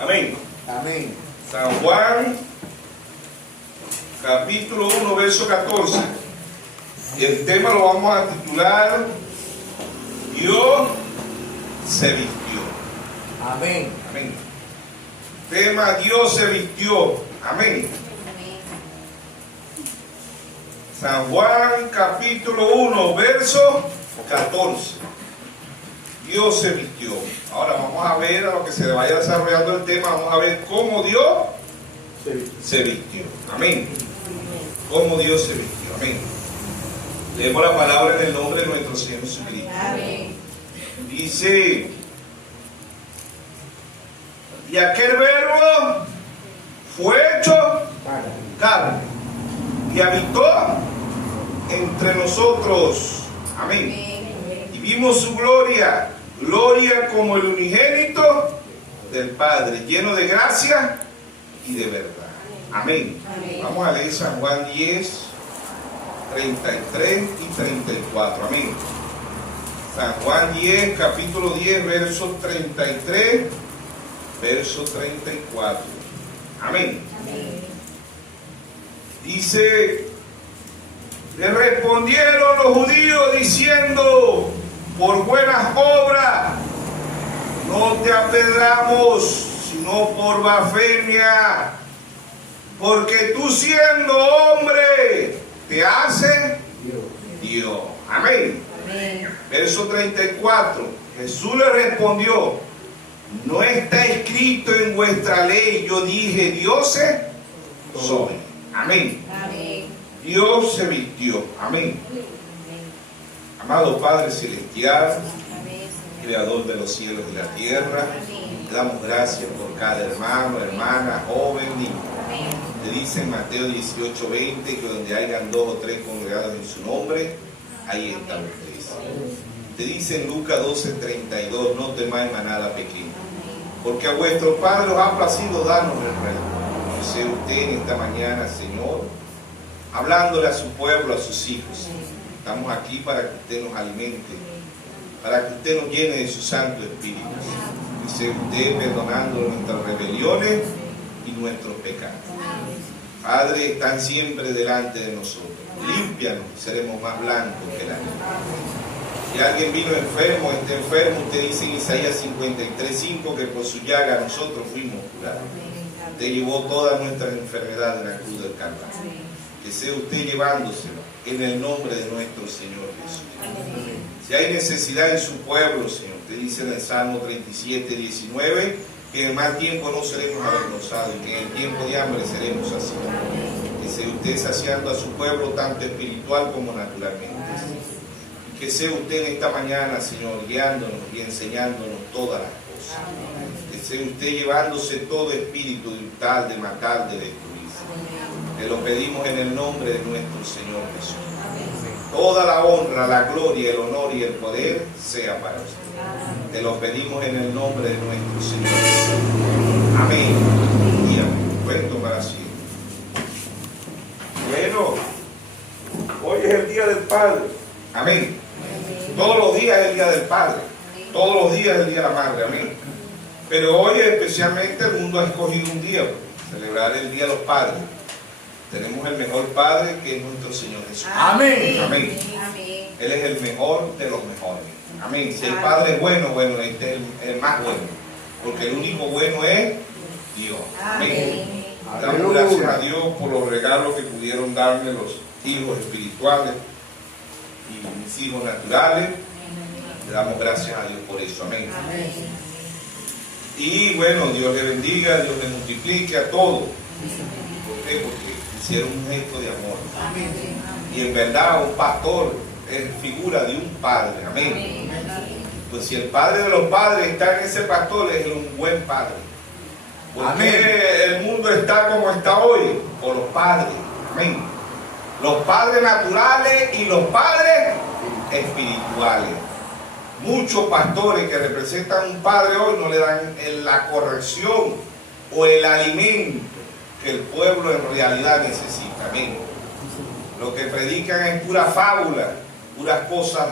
Amén. Amén. San Juan, capítulo 1, verso 14. Y el tema lo vamos a titular: Dios se vistió. Amén. Amén. Tema: Dios se vistió. Amén. San Juan, capítulo 1, verso 14. Dios se vistió. Ahora vamos a ver, a lo que se vaya desarrollando el tema, vamos a ver cómo Dios se vistió. Amén. Cómo Dios se vistió. Amén. Leemos la palabra en el nombre de nuestro Señor Jesucristo. Amén. Dice: y aquel verbo fue hecho carne y habitó entre nosotros. Amén. Y vimos su gloria, gloria como el unigénito del Padre, lleno de gracia y de verdad. Amén. Vamos a leer San Juan 10, 33 y 34. Amén. San Juan 10, capítulo 10, verso 33, verso 34. Amén. Dice: le respondieron los judíos diciendo: por buenas obras no te apedreamos, sino por blasfemia, porque tú siendo hombre te haces Dios. Amén. Verso 34. Jesús le respondió: no está escrito en vuestra ley, yo dije, dioses soy. Amén. Dios se vistió. Amén. Amado Padre Celestial, Creador de los cielos y la tierra, te damos gracias por cada hermano, hermana, joven, niño. Te dice en Mateo 18:20 que donde hayan 2 o 3 congregados en su nombre, ahí están ustedes. Te dice en Lucas 12:32: no temáis manada pequeña, porque a vuestro Padre os ha placido darnos el reino. No sé usted en esta mañana, Señor, hablándole a su pueblo, a sus hijos. Estamos aquí para que usted nos alimente, para que usted nos llene de su Santo Espíritu. Dice usted perdonando nuestras rebeliones y nuestros pecados. Padre, están siempre delante de nosotros. Límpianos y seremos más blancos que la nieve. Si alguien vino enfermo, está enfermo, usted dice en Isaías 53:5 que por su llaga nosotros fuimos curados. Usted llevó todas nuestras enfermedades en la cruz del Calvario. Que sea usted llevándoselo en el nombre de nuestro Señor Jesús. Si hay necesidad en su pueblo, Señor, usted dice en el Salmo 37:19 que en mal tiempo no seremos avergonzados y que en el tiempo de hambre seremos saciados. Que sea usted saciando a su pueblo tanto espiritual como naturalmente. Que sea usted en esta mañana, Señor, guiándonos y enseñándonos todas las cosas. Que sea usted llevándose todo espíritu de hurtar, de matar, de destruir. Te lo pedimos en el nombre de nuestro Señor Jesús. Toda la honra, la gloria, el honor y el poder sea para usted. Te lo pedimos en el nombre de nuestro Señor Jesús. Amén y amén. Cuento para siempre. Bueno, hoy es el Día del Padre. Amén. Todos los días es el Día del Padre. Todos los días es el Día de la Madre. Amén. Pero hoy especialmente el mundo ha escogido un día para celebrar el Día de los Padres. Tenemos el mejor Padre, que es nuestro Señor Jesús. Amén. Amén. Él es el mejor de los mejores. Amén. Si el Padre es bueno, bueno, este es el más bueno. Porque el único bueno es Dios. Amén. Damos gracias a Dios por los regalos que pudieron darme los hijos espirituales y mis hijos naturales. Le damos gracias a Dios por eso. Amén. Y bueno, Dios le bendiga, Dios le multiplique a todos. ¿Por qué? Porque hicieron un gesto de amor. Y en verdad un pastor es figura de un padre. Amén. Pues si el padre de los padres está en ese pastor, es un buen padre. ¿Por qué el mundo está como está hoy? Por los padres. Amén. Los padres naturales y los padres espirituales. Muchos pastores que representan un padre hoy no le dan la corrección o el alimento que el pueblo en realidad necesita. Amén. Lo que predican es pura fábula, puras cosas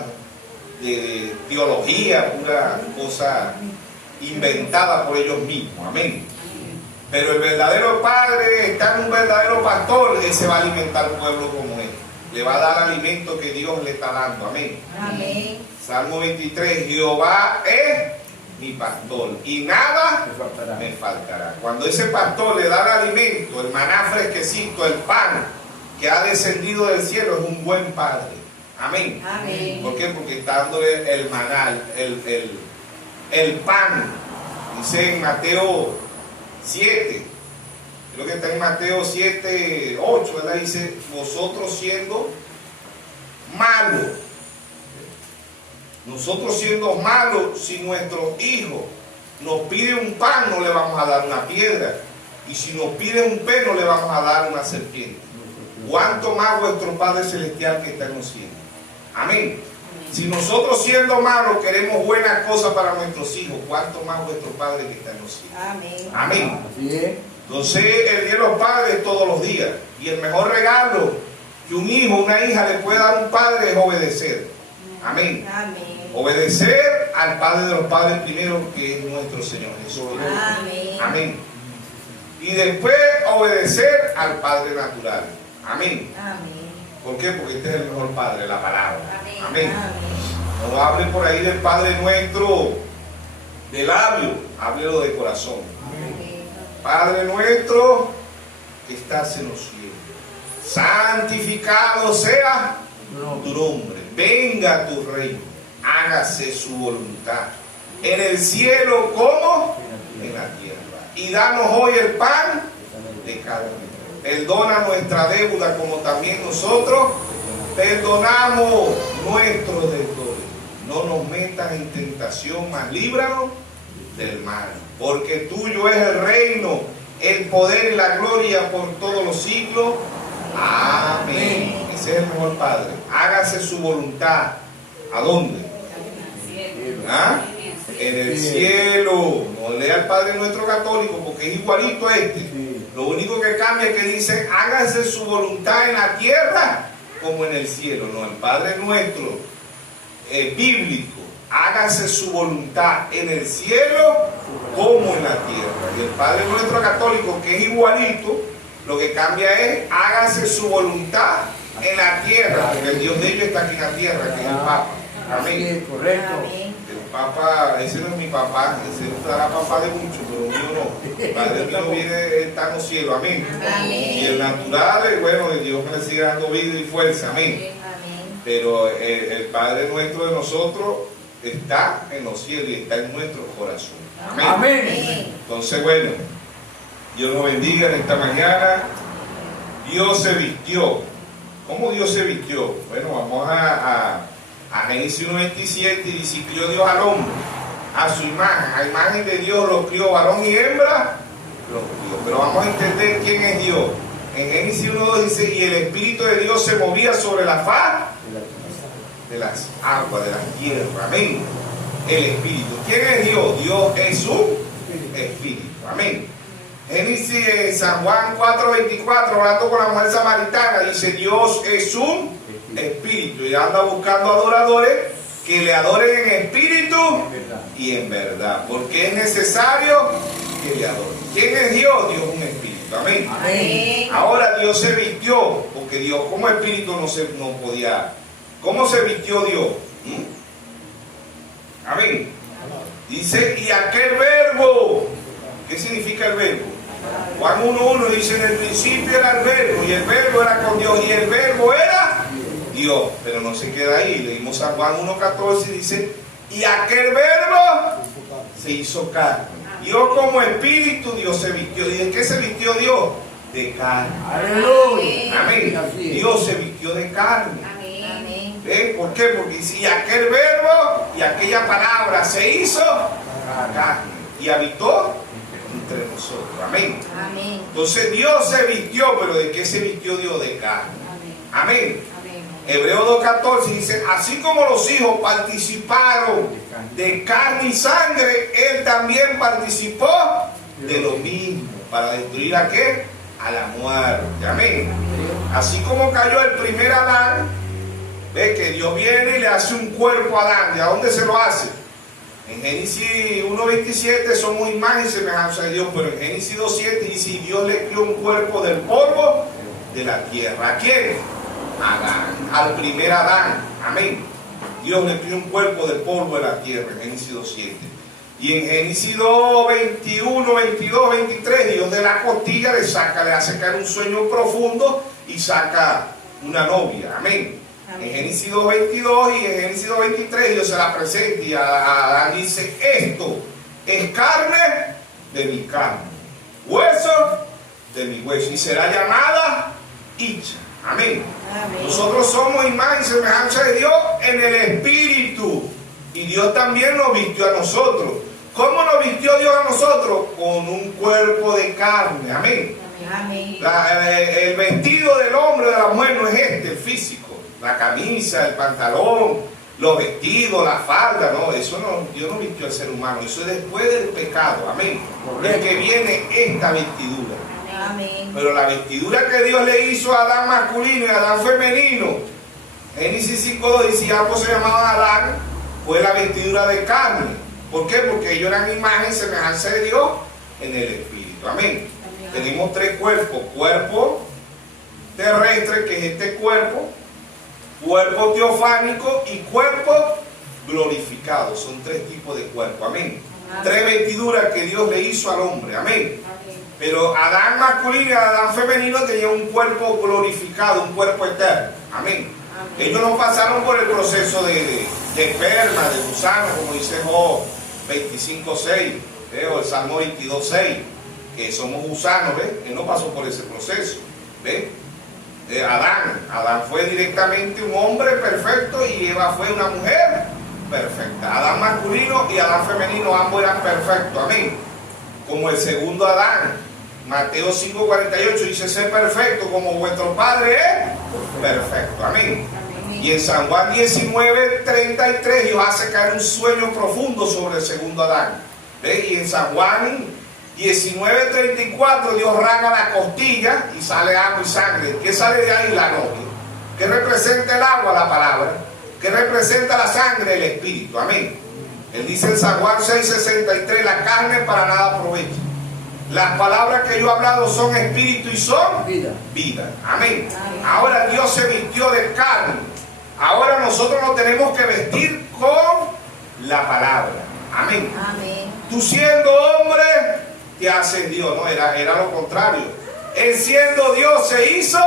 de teología, pura cosa inventada por ellos mismos. Amén. Pero el verdadero padre está en un verdadero pastor, él se va a alimentar al pueblo como él. Le va a dar alimento que Dios le está dando. Amén. Amén. Salmo 23, Jehová es mi pastor y nada Me faltará. me faltará. Cuando ese pastor le da el alimento, el maná fresquecito, el pan que ha descendido del cielo, es un buen padre. Amén. Amén. ¿Por qué? Porque está dándole el maná, el pan. Dice en Mateo 7, creo que está en Mateo 7, 8, ¿verdad? Dice, vosotros siendo malos, nosotros siendo malos, si nuestro hijo nos pide un pan, no le vamos a dar una piedra, y si nos pide un pez, no le vamos a dar una serpiente. ¿Cuánto más vuestro Padre Celestial que está en los cielos? Amén. Si nosotros siendo malos queremos buenas cosas para nuestros hijos, ¿cuánto más vuestro Padre que está en los cielos? Amén. Amén. Así es. Entonces, el día de los padres todos los días. Y el mejor regalo que un hijo, una hija le puede dar a un padre es obedecer. Amén. Amén. Obedecer al Padre de los padres primero, que es nuestro Señor Jesús. Amén. Amén. Y después obedecer al Padre natural. Amén. Amén. ¿Por qué? Porque este es el mejor Padre, la palabra. Amén. Amén. Amén. No hable por ahí del Padre nuestro de labio, háblelo de corazón. Amén. Padre nuestro que estás en los cielos, santificado sea tu nombre, venga tu reino, hágase su voluntad, en el cielo como en la tierra. Y danos hoy el pan de cada día. Perdona nuestra deuda como también nosotros perdonamos nuestros deudores. No nos metas en tentación, mas líbranos del mal. Porque tuyo es el reino, el poder y la gloria por todos los siglos. Amén. Ese es el mejor Padre. Hágase su voluntad. ¿A dónde? ¿Ah? En el cielo. No lea al Padre nuestro católico porque es igualito a este. Sí. Lo único que cambia es que dice, hágase su voluntad en la tierra como en el cielo. No, el Padre nuestro bíblico, hágase su voluntad en el cielo como en la tierra. Y el Padre nuestro católico, que es igualito, lo que cambia es, hágase su voluntad en la tierra, porque el Dios de ellos está aquí en la tierra, que es el Papa. Así Amén. es, correcto. Amén. El Papa, ese no es mi papá, ese será papá de muchos, pero mío no. El Padre mío viene, está en los cielos, amén. Amén. Y el natural, bueno, Dios me le sigue dando vida y fuerza, amén. Amén. Pero el Padre nuestro de nosotros está en los cielos y está en nuestro corazón. Amén. Amén. Entonces, bueno, Dios nos bendiga en esta mañana. Dios se vistió. ¿Cómo Dios se vistió? Bueno, vamos a Génesis 1:27 y dice, crió Dios al hombre a su imagen. A imagen de Dios lo crió, varón y hembra lo crió. Pero vamos a entender quién es Dios. En Génesis 1:2 dice, y el Espíritu de Dios se movía sobre la faz de las aguas, de las tierras. Amén. El Espíritu. ¿Quién es Dios? Dios es un Espíritu. Amén. Génesis en San Juan 4:24, hablando con la mujer samaritana, dice, Dios es un Espíritu. Y anda buscando adoradores que le adoren en espíritu y en verdad. Porque es necesario que le adoren. ¿Quién es Dios? Dios es un Espíritu. Amén. Amén. Ahora Dios se vistió, porque Dios como Espíritu no podía. ¿Cómo se vistió Dios? Amén. Dice, y aquel verbo, ¿qué significa el verbo? Juan 1:1 dice, en el principio era el verbo, y el verbo era con Dios, y el verbo era Dios. Pero no se queda ahí, leímos San Juan 1:14 y dice, y aquel verbo se hizo carne. Dios como espíritu, Dios se vistió. ¿Y de qué se vistió Dios? De carne. Aleluya. Amén. Así es. Dios se vistió de carne. Amén. ¿Ven? ¿Por qué? Porque si aquel verbo y aquella palabra se hizo carne y habitó entre nosotros. Amén. Amén. Entonces Dios se vistió, pero ¿de qué se vistió Dios? De carne. Amén. Amén. Amén. Hebreos 2:14 dice, así como los hijos participaron de carne y sangre, Él también participó de lo mismo, para destruir a qué? A la muerte. Amén. Así como cayó el primer Adán, ve que Dios viene y le hace un cuerpo a Adán. ¿De a dónde se lo hace? En Génesis 1:27 somos imagen y semejanza de Dios, pero en Génesis 2:7 dice, y Dios le crió un cuerpo del polvo de la tierra. ¿A quién? A Adán, al primer Adán. Amén. Dios le crió un cuerpo del polvo de la tierra, en Génesis 2:7. Y en Génesis 2:21, 22, 23, Dios de la costilla le hace caer un sueño profundo y saca una novia. Amén. En Génesis 2:22 y en Génesis 2:23 Dios se la presenta y Adán dice, esto es carne de mi carne, hueso de mi hueso, y será llamada Icha. Amén. Amén. Nosotros somos imagen y semejanza de Dios en el Espíritu, y Dios también nos vistió a nosotros. ¿Cómo nos vistió Dios a nosotros? Con un cuerpo de carne. Amén. Amén. El vestido del hombre o de la mujer no es el físico. La camisa, el pantalón, los vestidos, la falda, no, eso no, Dios no vistió al ser humano, eso es después del pecado, amén. Es que viene esta vestidura. Amén. Pero la vestidura que Dios le hizo a Adán masculino y a Adán femenino, Génesis 5:2 dice, y ambos se llamaban Adán, fue la vestidura de carne. ¿Por qué? Porque ellos eran imagen y semejanza de Dios en el Espíritu, amén. Tenemos tres cuerpos: cuerpo terrestre, que es este cuerpo teofánico y cuerpo glorificado. Son tres tipos de cuerpo, amén. Tres vestiduras que Dios le hizo al hombre, amén. Pero Adán masculino y Adán femenino tenían un cuerpo glorificado, un cuerpo eterno, amén. Ellos no pasaron por el proceso de esperma, de gusano, como dice Job 25:6, o el Salmo 22:6, que somos gusanos, ¿ves? Él no pasó por ese proceso, ¿ves? Adán fue directamente un hombre perfecto y Eva fue una mujer perfecta. Adán masculino y Adán femenino, ambos eran perfectos, amén. Como el segundo Adán, Mateo 5:48 dice, ser perfecto como vuestro Padre es perfecto, amén. Y en San Juan 19:33 Dios hace caer un sueño profundo sobre el segundo Adán. ¿Ves? Y en San Juan 19:34 Dios rasga la costilla y sale agua y sangre. ¿Qué sale de ahí? La novia. ¿Qué representa el agua? La palabra. ¿Qué representa la sangre? El Espíritu, amén. Él dice en San Juan 6:63, la carne para nada aprovecha. Las palabras que yo he hablado son espíritu y son vida. Amén. Ahora Dios se vistió de carne. Ahora nosotros nos tenemos que vestir con la palabra. Amén. Amén. Tú siendo hombre, te haces Dios. No, era lo contrario. Él siendo Dios se hizo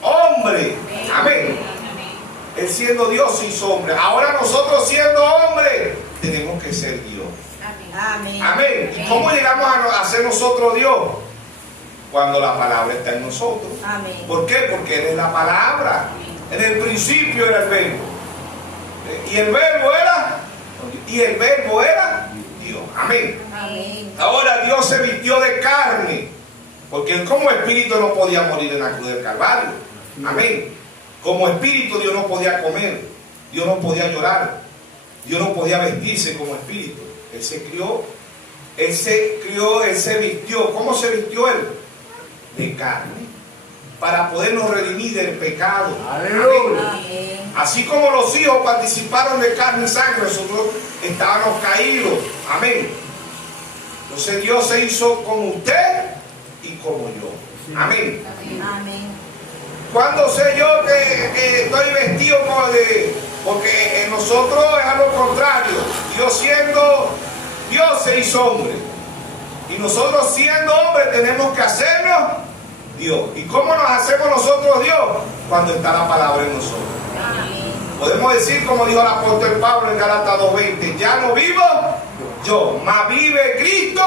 hombre. Amén. Él siendo Dios se hizo hombre. Ahora nosotros siendo hombres tenemos que ser Dios. Amén. Amén. ¿Y cómo llegamos a ser nosotros Dios? Cuando la palabra está en nosotros. Amén. ¿Por qué? Porque Él es la palabra. En el principio era el verbo. Y el verbo era Dios. Amén. Amén. Ahora Dios se vistió de carne, porque Él como espíritu no podía morir en la cruz del Calvario. Amén. Como espíritu Dios no podía comer, Dios no podía llorar, Dios no podía vestirse como espíritu. Él se vistió. ¿Cómo se vistió Él? De carne, para podernos redimir del pecado. Aleluya. Amén. Así como los hijos participaron de carne y sangre, nosotros estábamos caídos. Amén. Entonces Dios se hizo como usted y como yo. Amén. Amén. ¿Cuándo sé yo que estoy vestido como de...? Porque en nosotros es a lo contrario. Dios siendo Dios se hizo hombre. Y nosotros siendo hombres tenemos que hacernos Dios. ¿Y cómo nos hacemos nosotros Dios? Cuando está la palabra en nosotros. Amén. Podemos decir como dijo el apóstol Pablo en Gálatas 2:20, ya no vivo yo, mas vive Cristo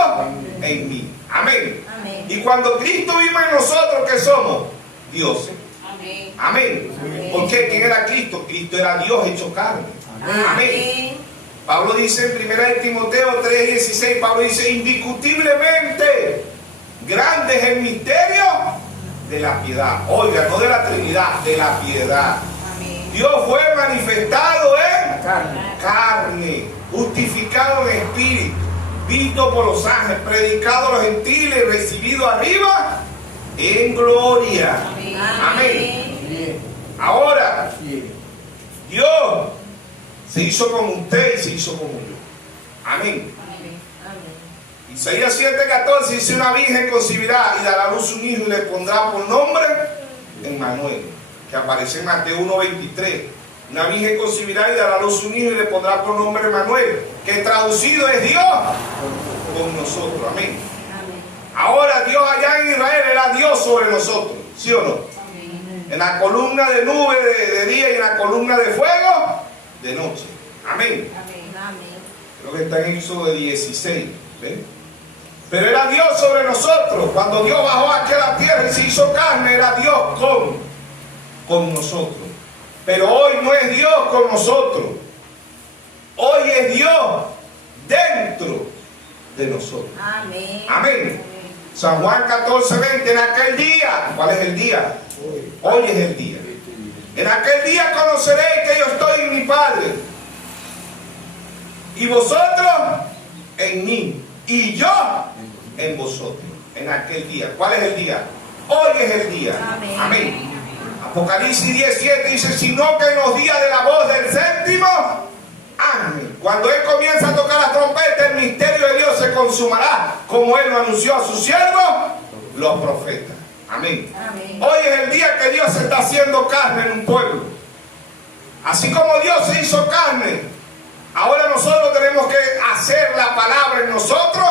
en mí. Amén. Amén. Y cuando Cristo vive en nosotros, ¿qué somos? Dioses. Amén. Amén. Amén. ¿Por qué? ¿Quién era Cristo? Cristo era Dios hecho carne. Amén. Pablo dice en 1 Timoteo 3:16, Pablo dice, indiscutiblemente grande es el misterio de la piedad. Oiga, no de la Trinidad, de la piedad. Amén. Dios fue manifestado en carne, justificado en espíritu, visto por los ángeles, predicado a los gentiles, recibido arriba en gloria. Amén. Ahora, Dios se hizo como usted y se hizo como yo. Amén. Amén. Amén. Isaías 7:14 dice: una virgen concebirá y dará a luz un hijo y le pondrá por nombre Emmanuel, que aparece en Mateo 1:23. Una virgen concebirá y dará a luz un hijo y le pondrá por nombre Emmanuel, que traducido es Dios con nosotros. Amén. Amén. Ahora Dios allá en Israel era Dios sobre nosotros, ¿sí o no? Amén. En la columna de nube de día y en la columna de fuego de noche. Amén. Amén. Amén. Creo que está en Éxodo 16. ¿Ven? Pero era Dios sobre nosotros. Cuando Dios bajó aquí a la tierra y se hizo carne, era Dios con nosotros. Pero hoy no es Dios con nosotros. Hoy es Dios dentro de nosotros. Amén. Amén. San Juan 14:20. En aquel día, ¿cuál es el día? Hoy es el día. En aquel día conoceréis que yo estoy en mi Padre, y vosotros en mí, y yo en vosotros. En aquel día. ¿Cuál es el día? Hoy es el día. Amén. Amén. Apocalipsis 17 dice: sino que en los días de la voz del séptimo ángel, cuando él comienza a tocar la trompeta, el misterio de Dios se consumará, como él lo anunció a sus siervos, los profetas. Amén. Amén. Hoy es el día que Dios se está haciendo carne en un pueblo. Así como Dios se hizo carne, ahora nosotros tenemos que hacer la palabra en nosotros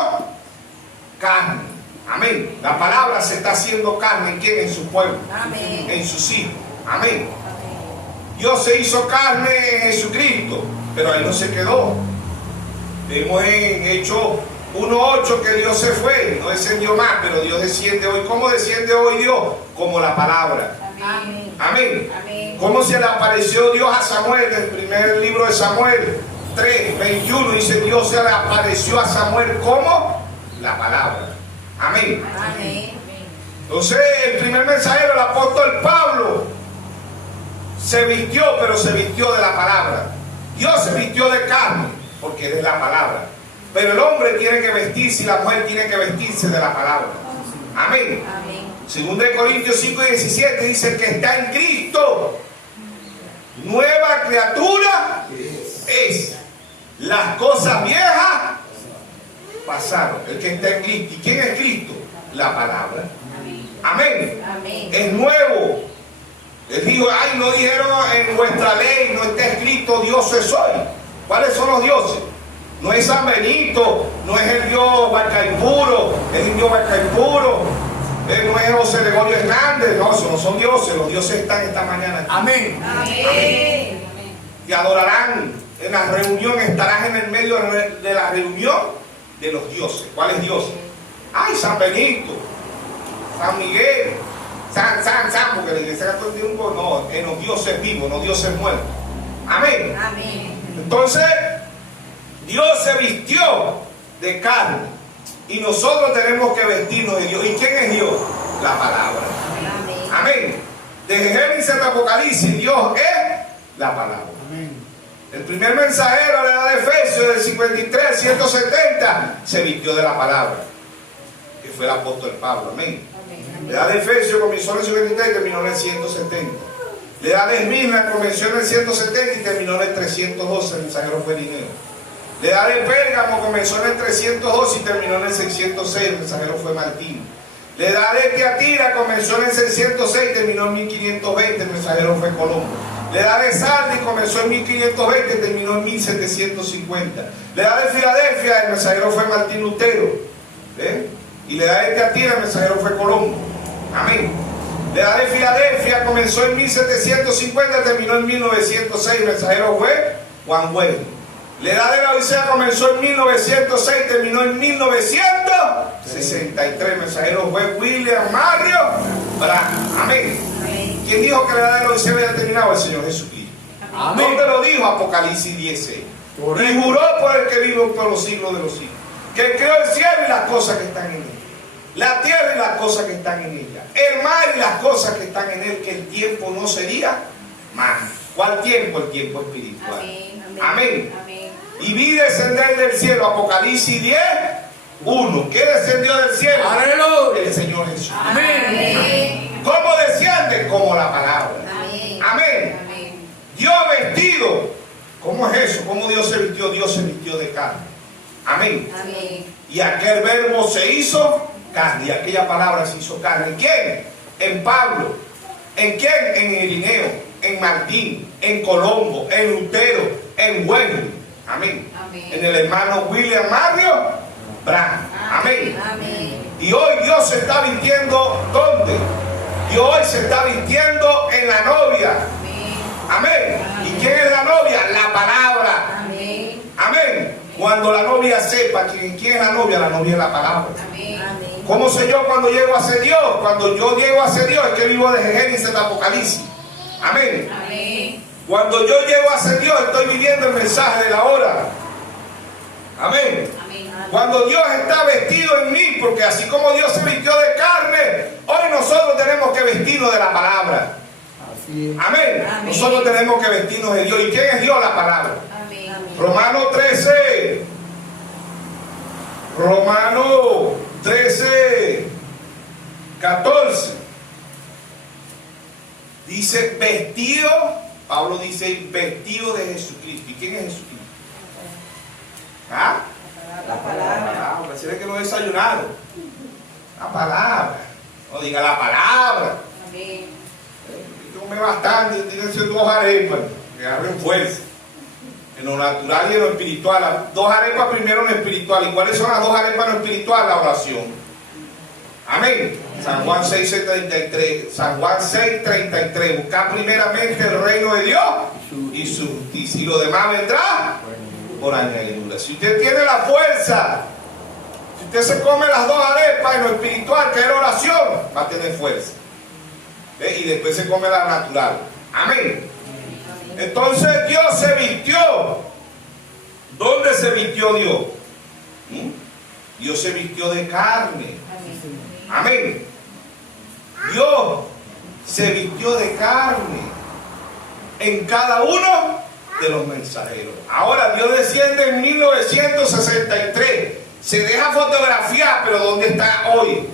carne. Amén. La palabra se está haciendo carne. ¿En quién? En su pueblo. Amén. En sus hijos. Amén. Amén. Dios se hizo carne en Jesucristo, pero ahí no se quedó. Vemos en Hechos 1:8 que Dios se fue, no descendió más, pero Dios desciende hoy. ¿Cómo desciende hoy Dios? Como la palabra. Amén. Amén. Amén. ¿Cómo se le apareció Dios a Samuel? En el primer libro de Samuel 3:21 dice: Dios se le apareció a Samuel como la palabra. Amén. Amén. Entonces el primer mensajero, el apóstol Pablo, se vistió, pero se vistió de la palabra. Dios se vistió de carne, porque es de la palabra. Pero el hombre tiene que vestirse y la mujer tiene que vestirse de la palabra. Amén. Amén. Según de Corintios 5:17 dice: el que está en Cristo, nueva criatura es. Las cosas viejas pasaron. El que está en Cristo. ¿Y quién es Cristo? La palabra. Amén. Amén. Es nuevo. Él dijo: ay, no dijeron en vuestra ley, no está escrito dioses soy. ¿Cuáles son los dioses? No es San Benito, no es el Dios Barcaipuro, el indio Barcaipuro, no es José Gregorio Hernández. No, esos no son dioses. Los dioses están esta mañana aquí. Amén. Amén. Te adorarán en la reunión, estarás en el medio de la reunión de los dioses. ¿Cuáles dioses? Ay, San Benito, San Miguel, San, porque la iglesia católica tiene un poco, no, en los dioses vivos, no dioses muertos. Amén. Amén. Entonces, Dios se vistió de carne y nosotros tenemos que vestirnos de Dios. ¿Y quién es Dios? La palabra. Amén. Amén. Desde Génesis hasta Apocalipsis, Dios es la palabra. Amén. El primer mensajero de la de Efesios, del 53 al 170, se vistió de la palabra, que fue el apóstol Pablo. Amén. Amén. La edad de Efesios comenzó en el 53 y terminó en el 170. La edad de Esmirna comenzó en el 170 y terminó en el 312, el mensajero fue Irineo. La edad de Pérgamo comenzó en el 312 y terminó en el 606, el mensajero fue Martín. La edad de Tiatira comenzó en el 606 y terminó en 1520, el mensajero fue Colombo. La edad de Sardis comenzó en 1520 y terminó en 1750. La edad de Filadelfia, el mensajero fue Martín Lutero. ¿Ven? Y la edad de Tiatira, el mensajero fue Colombo. Amén. La edad de Filadelfia comenzó en 1750 y terminó en 1906, el mensajero fue Juan Wesley. La edad de la Odisea comenzó en 1906 y terminó en 1963, el mensajero fue William Mario Branham. Amén. Amén. ¿Quién dijo que la edad de la Odisea había terminado? El Señor Jesucristo. Amén. ¿Dónde lo dijo? Apocalipsis 16. Correcto. Y juró por el que vive por los siglos de los siglos, que creó el cielo y las cosas que están en él, la tierra y las cosas que están en ella, el mar y las cosas que están en él, que el tiempo no sería más. ¿Cuál tiempo? El tiempo espiritual. Amén. Amén. Amén. Y vi descender del cielo, Apocalipsis 10:1. ¿Qué descendió del cielo? Aleluya. El Señor Jesús. Amén. ¿Cómo desciende? Como la palabra. Amén. Amén. Amén. Dios vestido. ¿Cómo es eso? ¿Cómo Dios se vistió? Dios se vistió de carne. Amén. Amén. Y aquel verbo se hizo carne. Y aquella palabra se hizo carne. ¿En quién? En Pablo. ¿En quién? En Irineo, en Martín, en Colombo, en Lutero, en Wesley. Amén. Amén. En el hermano William Mario Branham. Amén. Amén. Y hoy Dios se está vistiendo, ¿dónde? Y hoy se está vistiendo en la novia. Amén. ¿Y quién es la novia? La palabra. Amén. Amén. Cuando la novia sepa quién es la novia es la palabra. Amén. Amén. ¿Cómo sé yo cuando llego a ser Dios? Cuando yo llego a ser Dios es que vivo desde Génesis hasta Apocalipsis. Amén. Amén. Cuando yo llego a ser Dios estoy viviendo el mensaje de la hora. Amén. Amén. Cuando Dios está vestido en mí, porque así como Dios se vistió de carne, hoy nosotros tenemos que vestirnos de la palabra. Así es. Amén. Amén. Nosotros tenemos que vestirnos de Dios. ¿Y quién es Dios? La palabra. Amén. Romanos 13. Romanos 13, 14. Dice vestido. Pablo dice vestido de Jesucristo. ¿Y quién es Jesucristo? ¿Ah? La palabra. Pareciera que no desayunaron. La palabra. No diga la palabra. Amén. Come bastante, tienen 2 arepas, que agarren fuerza. En lo natural y en lo espiritual. 2 arepas primero en lo espiritual. ¿Y cuáles son las 2 arepas en lo espiritual? La oración. Amén. San Juan 6:33. San Juan 6:33. Buscar primeramente el reino de Dios y su justicia. Y lo demás vendrá por añadidura. Si usted tiene la fuerza, si usted se come las 2 arepas en lo espiritual, que es la oración, va a tener fuerza. Y después se come la natural. Amén. Entonces Dios se vistió. ¿Dónde se vistió Dios? Dios se vistió de carne. Amén. Dios se vistió de carne en cada uno de los mensajeros. Ahora Dios desciende en 1963. Se deja fotografiar, pero ¿dónde está hoy?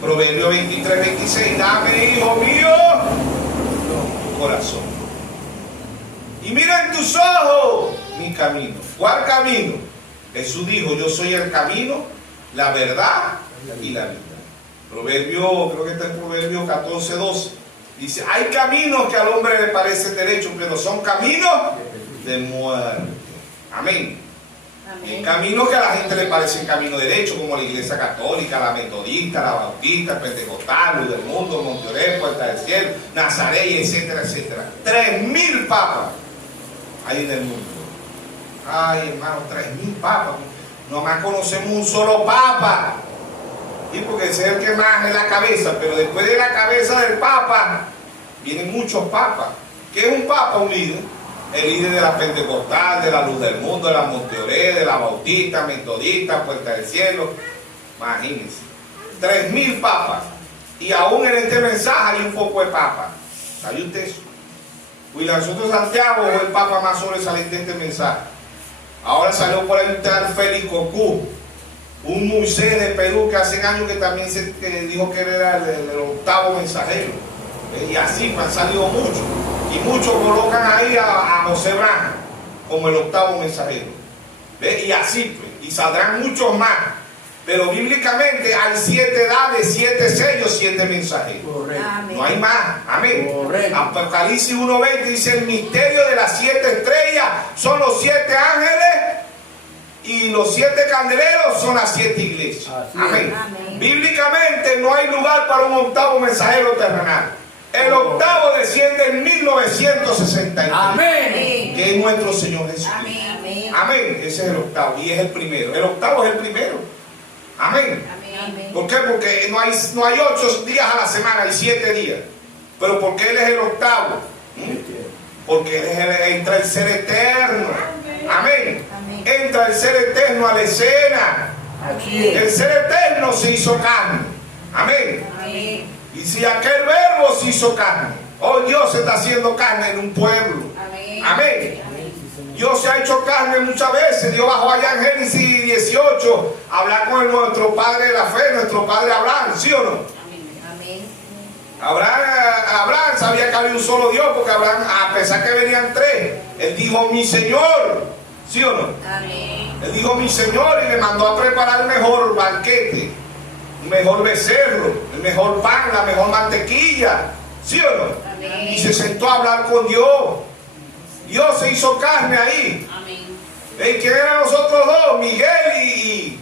Proverbio 23:26. Dame, hijo mío, tu corazón. Y mira en tus ojos mi camino. ¿Cuál camino? Jesús dijo: yo soy el camino, la verdad y la vida. Proverbio, creo que está en Proverbio 14:12. Dice: hay caminos que al hombre le parecen derechos, pero son caminos de muerte. Amén. Hay caminos que a la gente le parecen caminos derechos, como la iglesia católica, la metodista, la bautista, el pentecostal, luz del mundo, Monteoré, Puerta del Cielo, Nazaret, etcétera, etcétera. 3000 papas hay en el mundo. Ay, hermano, 3000 papas. Nomás conocemos un solo papa. Y porque ese es el que más es la cabeza, pero después de la cabeza del papa vienen muchos papas. ¿Qué es un papa? Un líder. El líder de la pentecostal, de la luz del mundo, de la Monteoré, de la bautista, metodista, Puerta del Cielo. Imagínense. 3000 papas. Y aún en este mensaje hay un poco de papas. ¿Sabe usted eso? William Soto Santiago es el papa más sobresaliente de este mensaje. Ahora salió por ahí un tal Félix Cocú, un Moisés de Perú que hace años que también dijo que era el 8º mensajero. Y así han salido muchos. Y muchos colocan ahí a José Branham como el 8º mensajero. Y así, pues, y saldrán muchos más. Pero bíblicamente hay 7 edades, 7 sellos, 7 mensajeros. Correcto. Amén. No hay más. Amén. Correcto. Apocalipsis 1:20 dice: el misterio de las 7 estrellas son los 7 ángeles y los 7 candeleros son las 7 iglesias. Así Amén. Amén. Bíblicamente no hay lugar para un 8º mensajero terrenal. El 8º desciende en 1963. Amén. Que es nuestro Señor Jesucristo. Amén. Amén. Amén. Ese es el 8º y es el primero. El 8º es el primero. Amén. Amén. ¿Por qué? Porque no hay 8 días a la semana, hay 7 días. Pero porque Él es el 8º. Porque Él es entra el ser eterno. Amén. Amén. Entra el ser eterno a la escena. Así El es. ser eterno se hizo carne. Amén. Amén. Y si aquel verbo se hizo carne, hoy Dios se está haciendo carne en un pueblo. Amén. Amén. Dios se ha hecho carne muchas veces. Dios bajó allá en Génesis 18 a hablar con nuestro padre de la fe, nuestro padre Abraham, ¿sí o no? Amén. Abraham sabía que había un solo Dios, porque Abraham, a pesar que venían 3, él dijo: mi Señor. ¿Sí o no? Amén. Él dijo mi Señor y le mandó a preparar el mejor banquete, el mejor becerro, el mejor pan, la mejor mantequilla. ¿Sí o no? Amén. Y se sentó a hablar con Dios. Dios se hizo carne ahí. Amén. ¿Quién eran los otros dos? Miguel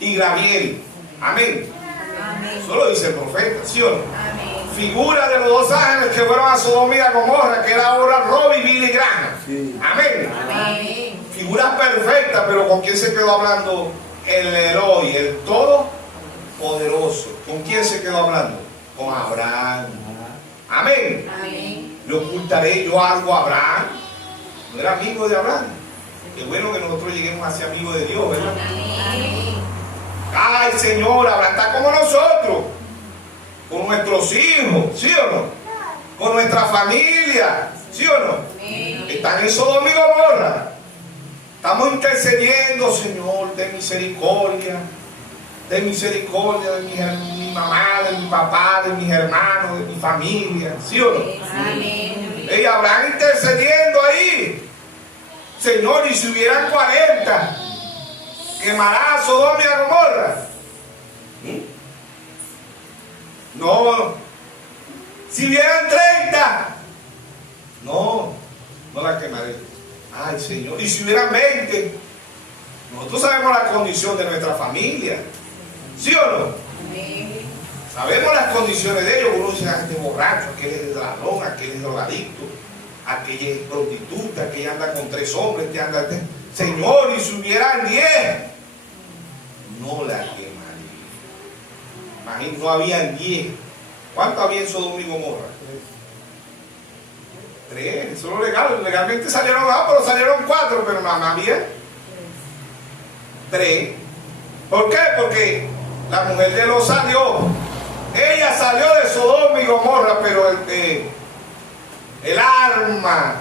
y Gabriel. Amén. Amén. Eso lo dice el profeta, ¿sí o no? Amén. Figura de los dos ángeles que fueron a Sodoma y a Gomorra, que era ahora Robbie y Billy Graham. Sí. Amén. Amén. Figuras perfectas, pero ¿con quién se quedó hablando? El Eloi, el Todopoderoso. ¿Con quién se quedó hablando? Con Abraham. Amén. Amén. ¿Le ocultaré yo algo a Abraham? ¿No era amigo de Abraham? Qué bueno que nosotros lleguemos a ser amigos de Dios, ¿verdad? Amén. Ay, Señor, Abraham está como nosotros, con nuestros hijos, ¿sí o no? Con nuestra familia, ¿sí o no? Amén. Están en Sodoma y Gomorra. Estamos intercediendo, Señor, de misericordia de mi mamá, de mi papá, de mis hermanos, de mi familia, ¿sí o no? Amén. Y Abraham intercediendo ahí. Señor, y si hubieran 40, ¿quemará a Sodoma y a Gomorra? No. Si hubieran 30, no la quemaré. Ay, Señor. Y si hubieran 20, nosotros sabemos la condición de nuestra familia, ¿sí o no? Amén. Sabemos las condiciones de ellos. Uno dice, este borracho, aquel es ladrón, aquel es drogadicto, aquella es prostituta, aquella anda con 3 hombres, este anda... Señor, y si hubieran 10, no la quemaría. Imagínate, no habían 10. ¿Cuánto había en Sodoma y Gomorra? 3, eso es lo legal. Legalmente salieron 2, pero salieron 4, pero nada más había 3. ¿Por qué? Porque la mujer de Lot salió. Ella salió de Sodoma y Gomorra, pero el alma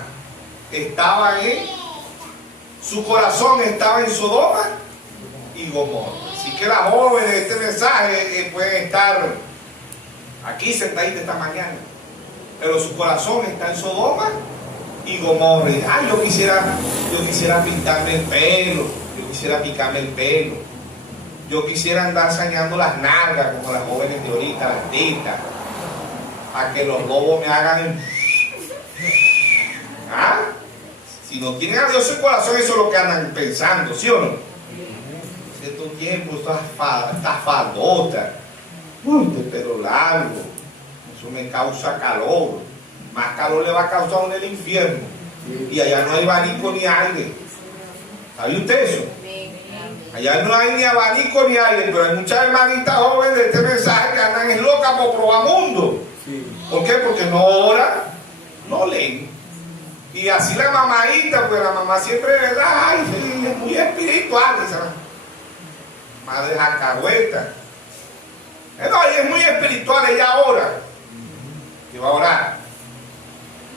estaba en, su corazón estaba en Sodoma y Gomorra. Así que las jóvenes de este mensaje pueden estar aquí sentaditas esta mañana, pero su corazón está en Sodoma y Gomorra. Y, ay, yo quisiera pintarme el pelo, yo quisiera picarme el pelo, yo quisiera andar sañando las nalgas como las jóvenes de ahorita, las tetas, a que los lobos me hagan ¿ah? Si no tienen a Dios en su corazón, eso es lo que andan pensando, ¿sí o no? Cierto tiempo, estas faldotas, de pelo largo, eso me causa calor. Más calor le va a causar en el infierno. Y allá no hay abanico ni aire. ¿Sabe usted eso? Allá no hay ni abanico ni aire, pero hay muchas hermanitas jóvenes de este mensaje que andan es locas por probar mundo. ¿Por qué? Porque no oran, no leen. Y así la mamadita, pues la mamá siempre, ¿verdad? Ay, es muy espiritual esa madre jacahueta. No, ella es muy espiritual, ella ora. ¿Qué va a orar?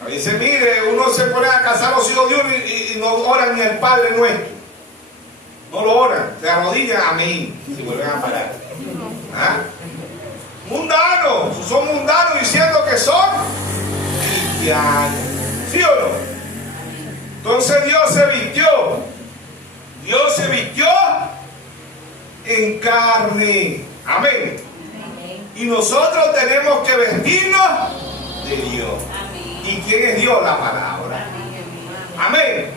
A veces, mire, uno se pone a casar los hijos de uno y no oran ni el Padre Nuestro. No lo oran, se arrodillan, amén, y vuelven a parar. ¿Ah? Mundanos, son mundanos diciendo que son cristianos. ¿Sí o no? Entonces Dios se vistió en carne. Amén. Y nosotros tenemos que vestirnos de Dios. ¿Y quién es Dios? La palabra. Amén.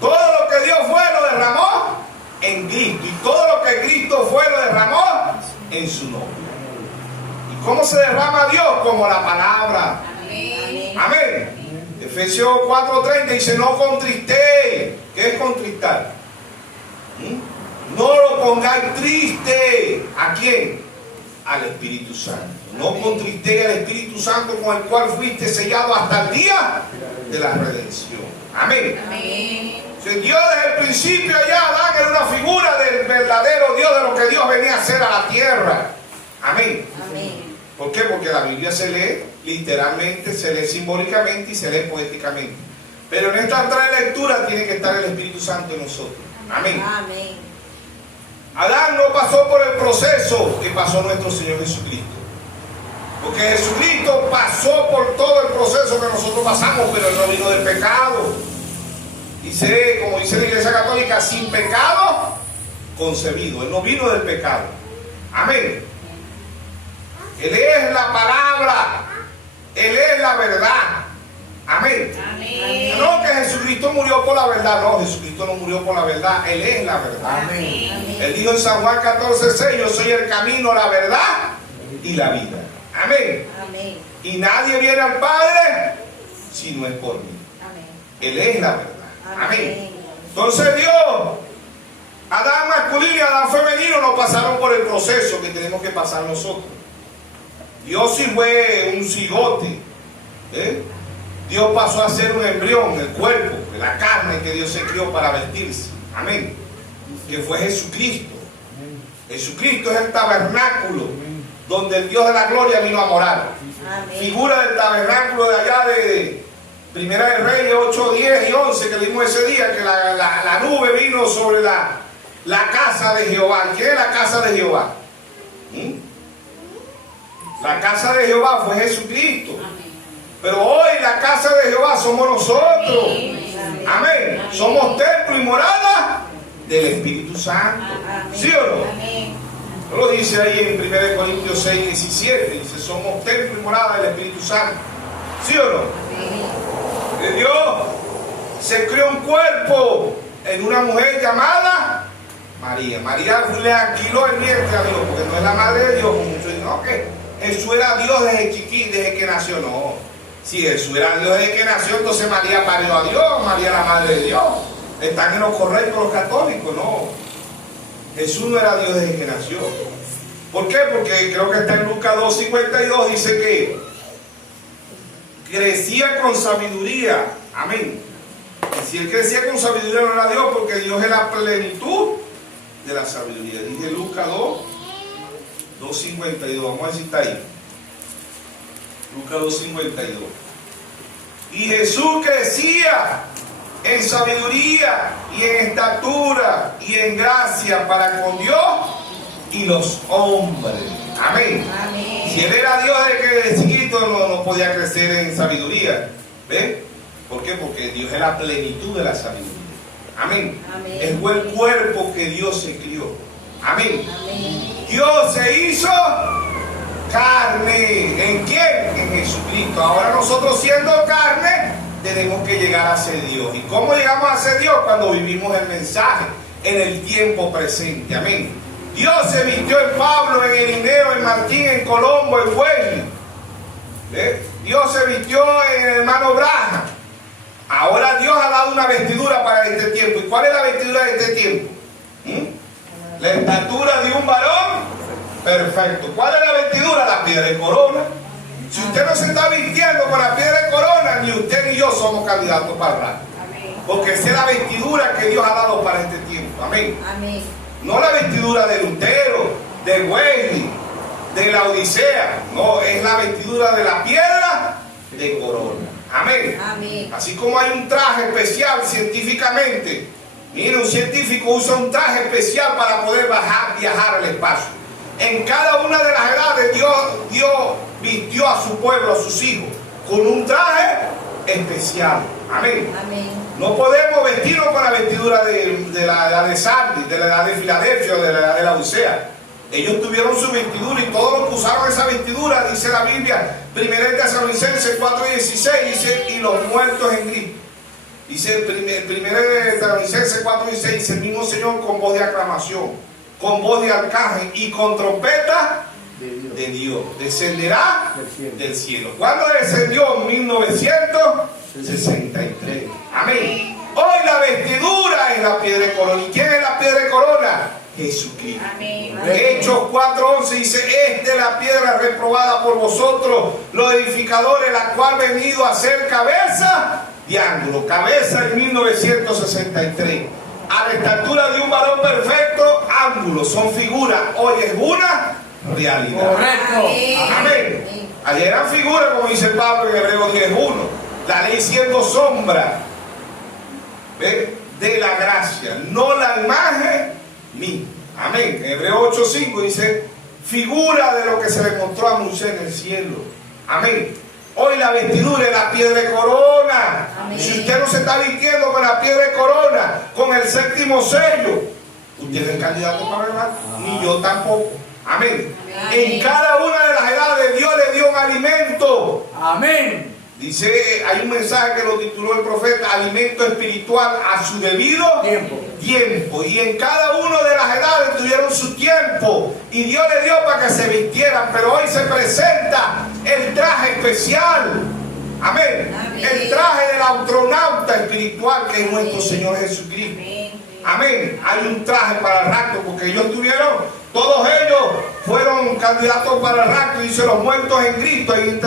Todo lo que Dios fue lo derramó en Cristo. Y todo lo que Cristo fue lo derramó en su nombre. ¿Y cómo se derrama Dios? Como la palabra. Amén. Efesios 4:30 dice, no contristéis. ¿Qué es contristar? No lo pongáis triste. ¿A quién? Al Espíritu Santo. No contristéis al Espíritu Santo con el cual fuiste sellado hasta el día de la redención. Amén. Amén. Dios desde el principio ya Adán era una figura del verdadero Dios, de lo que Dios venía a hacer a la tierra. Amén. Amén. ¿Por qué? Porque la Biblia se lee literalmente, se lee simbólicamente y se lee poéticamente. Pero en estas 3 lecturas tiene que estar el Espíritu Santo en nosotros. Amén. Amén. Adán no pasó por el proceso que pasó nuestro Señor Jesucristo. Porque Jesucristo pasó por todo el proceso que nosotros pasamos, pero Él no vino del pecado. Dice, como dice la Iglesia Católica, sin pecado concebido. Él no vino del pecado. Amén. Él es la palabra. Él es la verdad. Amén. Amén. No que Jesucristo murió por la verdad. No, Jesucristo no murió por la verdad. Él es la verdad. Amén. Él dijo en San Juan 14:6, yo soy el camino, la verdad y la vida. Amén. Amén. Y nadie viene al Padre si no es por mí. Amén. Él es la verdad. Amén. Amén. Entonces Dios, Adán masculino y Adán femenino no pasaron por el proceso que tenemos que pasar nosotros. Dios sí fue un cigote. Dios pasó a ser un embrión, el cuerpo, la carne que Dios se crió para vestirse. Amén. Que fue Jesucristo. Jesucristo es el tabernáculo donde el Dios de la gloria vino a morar. Amén. Figura del tabernáculo de allá de Primera de Reyes 8, 10 y 11 que leímos ese día, que la nube vino sobre la casa de Jehová. ¿Quién es la casa de Jehová? La casa de Jehová fue Jesucristo. Pero hoy la casa de Jehová somos nosotros. Amén. Somos templo y morada del Espíritu Santo. ¿Sí o no? Amén. Lo dice ahí en 1 Corintios 6, 17. Dice, somos templo y morada del Espíritu Santo. ¿Sí o no? De Dios se creó un cuerpo en una mujer llamada María. María le alquiló el vientre a Dios, porque no es la madre de Dios. No, que Jesús era Dios desde chiquito, desde que nació. No. Si Jesús era Dios desde que nació, entonces María parió a Dios, María la madre de Dios. Están en lo correcto los católicos, no. Jesús no era Dios desde que nació. ¿Por qué? Porque creo que está en Lucas 2:52, dice que crecía con sabiduría. Amén. Y si él crecía con sabiduría no era Dios, porque Dios es la plenitud de la sabiduría. Dice Lucas 2:52. Vamos a ver si está ahí. Lucas 2:52. Y Jesús crecía en sabiduría y en estatura y en gracia para con Dios y los hombres. Amén. Amén. Si él era Dios desde que chiquito no podía crecer en sabiduría. ¿Ven? ¿Por qué? Porque Dios es la plenitud de la sabiduría. Amén. Amén. Es el cuerpo que Dios se crió. Amén. Amén. Dios se hizo carne. ¿En quién? En Jesucristo. Ahora nosotros siendo carne tenemos que llegar a ser Dios. ¿Y cómo llegamos a ser Dios? Cuando vivimos el mensaje en el tiempo presente. Amén. Dios se vistió en Pablo, en Irineo, en Martín, en Colombo, en Wesley. Dios se vistió en el hermano Braham. Ahora Dios ha dado una vestidura para este tiempo. ¿Y cuál es la vestidura de este tiempo? La estatura de un varón perfecto. ¿Cuál es la vestidura? La piedra de corona. Si usted no se está vistiendo con la piedra de corona, ni usted ni yo somos candidatos para el rapto. Porque esa es la vestidura que Dios ha dado para este tiempo. Amén. Amén. No la vestidura de Lutero, de Wesley, de la Odisea. No, es la vestidura de la piedra de corona. Amén. Amén. Así como hay un traje especial científicamente. Mire, un científico usa un traje especial para poder viajar al espacio. En cada una de las edades Dios vistió a su pueblo, a sus hijos, con un traje especial. Amén. Amén. No podemos vestirnos con la vestidura de la edad de Sardis, de la edad de Filadelfia o de la edad de la Odisea. Ellos tuvieron su vestidura y todos los que usaron esa vestidura, dice la Biblia, 1 Tesalonicenses 4:16, dice, y los muertos en Cristo. Dice 1 Tesalonicenses 4:16, dice el mismo Señor con voz de aclamación, con voz de arcángel y con trompeta de Dios. Descenderá del cielo. ¿Cuándo descendió? En 1963. Amén. Hoy la vestidura es la piedra de corona. ¿Y quién es la piedra de corona? Jesucristo. Amén. Hechos 4:11 dice, esta es la piedra reprobada por vosotros, los edificadores, la cual ha venido a ser cabeza de ángulo. Cabeza en 1963. A la estatura de un varón perfecto, ángulos son figuras. Hoy es una realidad. Correcto. Amén. Ayer eran figuras, como dice Pablo en Hebreos 10:1. La ley siendo sombra, ¿ve?, de la gracia, no la imagen misma. Amén. En Hebreos 8:5 dice, figura de lo que se le mostró a Moisés en el cielo. Amén. Hoy la vestidura es la piedra de corona. Amén. Si usted no se está vistiendo con la piedra de corona, con el séptimo sello, usted no es candidato para ganar, ni yo tampoco. Amén. Amén. En cada una de las edades Dios le dio un alimento. Amén. Dice, hay un mensaje que lo tituló el profeta, alimento espiritual a su debido tiempo. Y en cada una de las edades tuvieron su tiempo. Y Dios le dio para que se vistieran. Pero hoy se presenta el traje especial. Amén. Amén. El traje del astronauta espiritual que es nuestro Amén. Señor Jesucristo. Amén. Amén. Hay un traje para el rapto porque ellos tuvieron, todos ellos fueron candidatos para el rapto. Dice los muertos en Cristo. Ahí en 1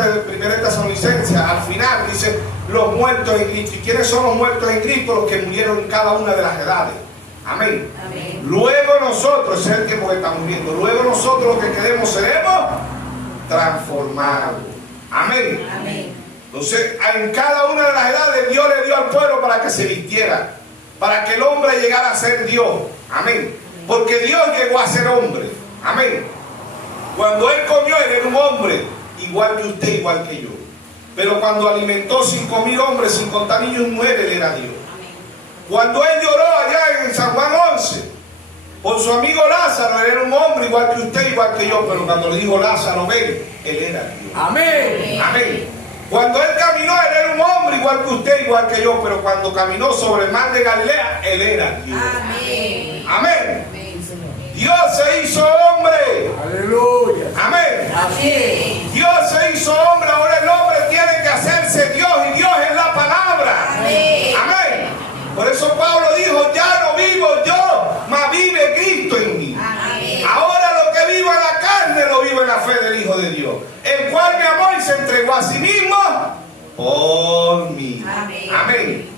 Tesalonicenses, al final dice los muertos en Cristo. ¿Y quiénes son los muertos en Cristo? Los que murieron en cada una de las edades. Amén. Amén. Luego nosotros, ese es el tiempo que estamos viendo. Luego nosotros los que quedemos seremos transformados. Amén. Amén. Entonces, en cada una de las edades Dios le dio al pueblo para que se vistiera, para que el hombre llegara a ser Dios. Amén. Porque Dios llegó a ser hombre. Amén. Cuando Él comió, Él era un hombre, igual que usted, igual que yo. Pero cuando alimentó 5.000 hombres, sin contar niños y mujeres, Él era Dios. Cuando Él lloró allá en San Juan 11, por su amigo Lázaro, Él era un hombre, igual que usted, igual que yo. Pero cuando le dijo Lázaro, ven, Él era Dios. Amén. Amén. Cuando Él caminó, Él era un hombre igual que usted, igual que yo, pero cuando caminó sobre el mar de Galilea, Él era Dios. Amén. Amén. Amén, Señor. Dios se hizo hombre. Aleluya. Amén. Así es. Dios se hizo hombre, ahora el hombre tiene que hacerse Dios y Dios es la palabra. Amén. Amén. Por eso Pablo dijo, ya no vivo yo, mas vive Cristo en mí. Amén. Ahora lo que vivo en la carne lo vivo en la fe del Hijo de Dios, el cual me amó y se entregó a sí mismo por mí. Amén. Amén.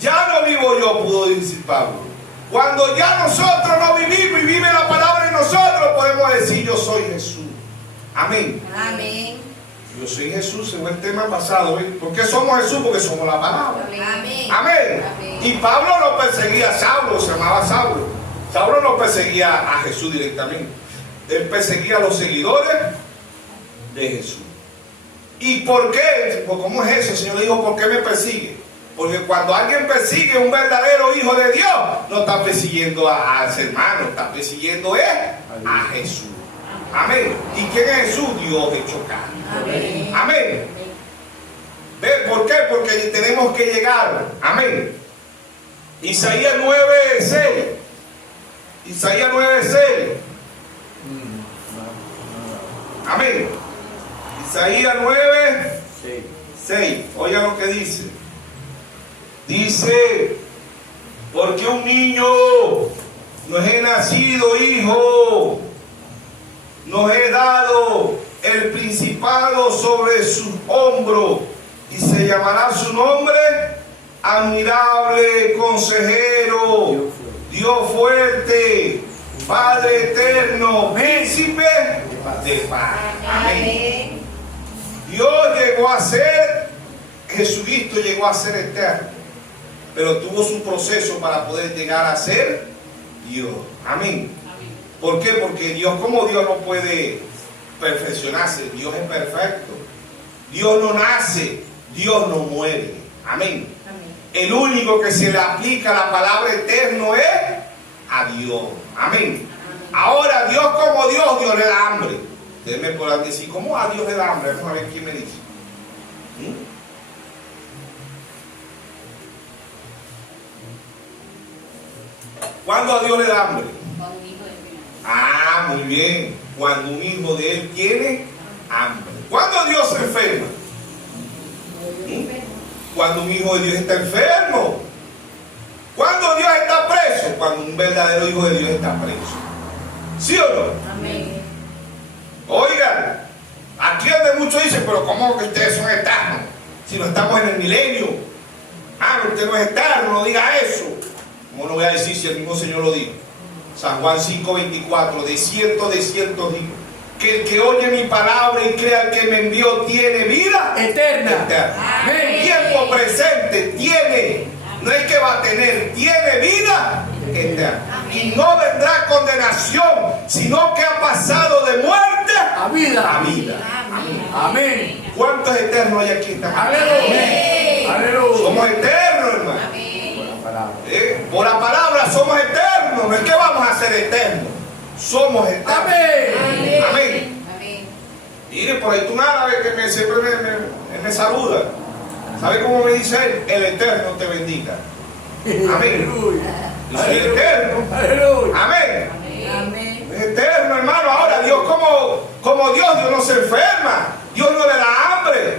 Ya no vivo yo, pudo decir Pablo. Cuando ya nosotros no vivimos y vive la palabra en nosotros, podemos decir yo soy Jesús. Amén. Amén. Yo soy Jesús, según el tema pasado. ¿Ven? ¿Por qué somos Jesús? Porque somos la palabra. Amén. Amén. Amén. Y Pablo no perseguía a Saulo, se llamaba Saulo. Saulo no perseguía a Jesús directamente. Él perseguía a los seguidores de Jesús. ¿Y por qué? Pues, ¿cómo es eso? El Señor le dijo, ¿por qué me persigue? Porque cuando alguien persigue a un verdadero hijo de Dios, no está persiguiendo a su hermano, está persiguiendo a Jesús. Amén. ¿Y quién es Jesús? Dios hecho carne. Amén. Amén. ¿Ve por qué? Porque tenemos que llegar. Amén. Isaías 9:6. Isaías 9:6. Amén. Isaías 9:6. Oiga lo que dice. Dice, porque un niño nos he nacido hijo, nos he dado el principado sobre sus hombros, y se llamará su nombre admirable, consejero, Dios fuerte, Padre eterno, príncipe de paz. Amén. Dios llegó a ser, Jesucristo llegó a ser eterno, pero tuvo su proceso para poder llegar a ser Dios. Amén. ¿Por qué? Porque Dios, como Dios no puede perfeccionarse, Dios es perfecto. Dios no nace, Dios no muere. Amén. El único que se le aplica la palabra eterno es a Dios. Amén. Ahora, Dios como Dios, Dios le da hambre. Ustedes me podrán decir, ¿cómo a Dios le da hambre? Vamos a ver quién me dice. ¿Cuándo a Dios le da hambre? Ah, muy bien. Cuando un hijo de Él tiene hambre. ¿Cuándo Dios se enferma? Cuando un hijo de Dios está enfermo. ¿Cuándo Dios está preso? Cuando un verdadero hijo de Dios está preso. ¿Sí o no? Amén. Oigan, aquí donde muchos dicen, pero ¿cómo que ustedes son eternos? Si no estamos en el milenio. Ah, usted no es eterno, no diga eso. ¿Cómo no voy a decir si el mismo Señor lo dijo? San Juan 5:24, de cierto digo, que el que oye mi palabra y crea al que me envió tiene vida Eterna. Amén. Tiempo presente tiene, no es que va a tener, tiene vida eterna. Y no vendrá condenación, sino que ha pasado de muerte A vida. a vida. Amén. Amén. ¿Cuántos eternos hay aquí esta mañana? Aleluya. Aleluya. Somos eternos, hermano. Amén. Buena palabra. Por la palabra somos eternos. No es que vamos a ser eternos. Somos eternos. Amén. Amén. Amén. Mire, por ahí tú un árabe que siempre me saluda. ¿Sabe cómo me dice él? El Eterno te bendiga. Amén. Aleluya. Yo soy eterno. Aleluya. Amén. Amén. Es eterno, hermano. Ahora, Dios como Dios no se enferma. Dios no le da hambre.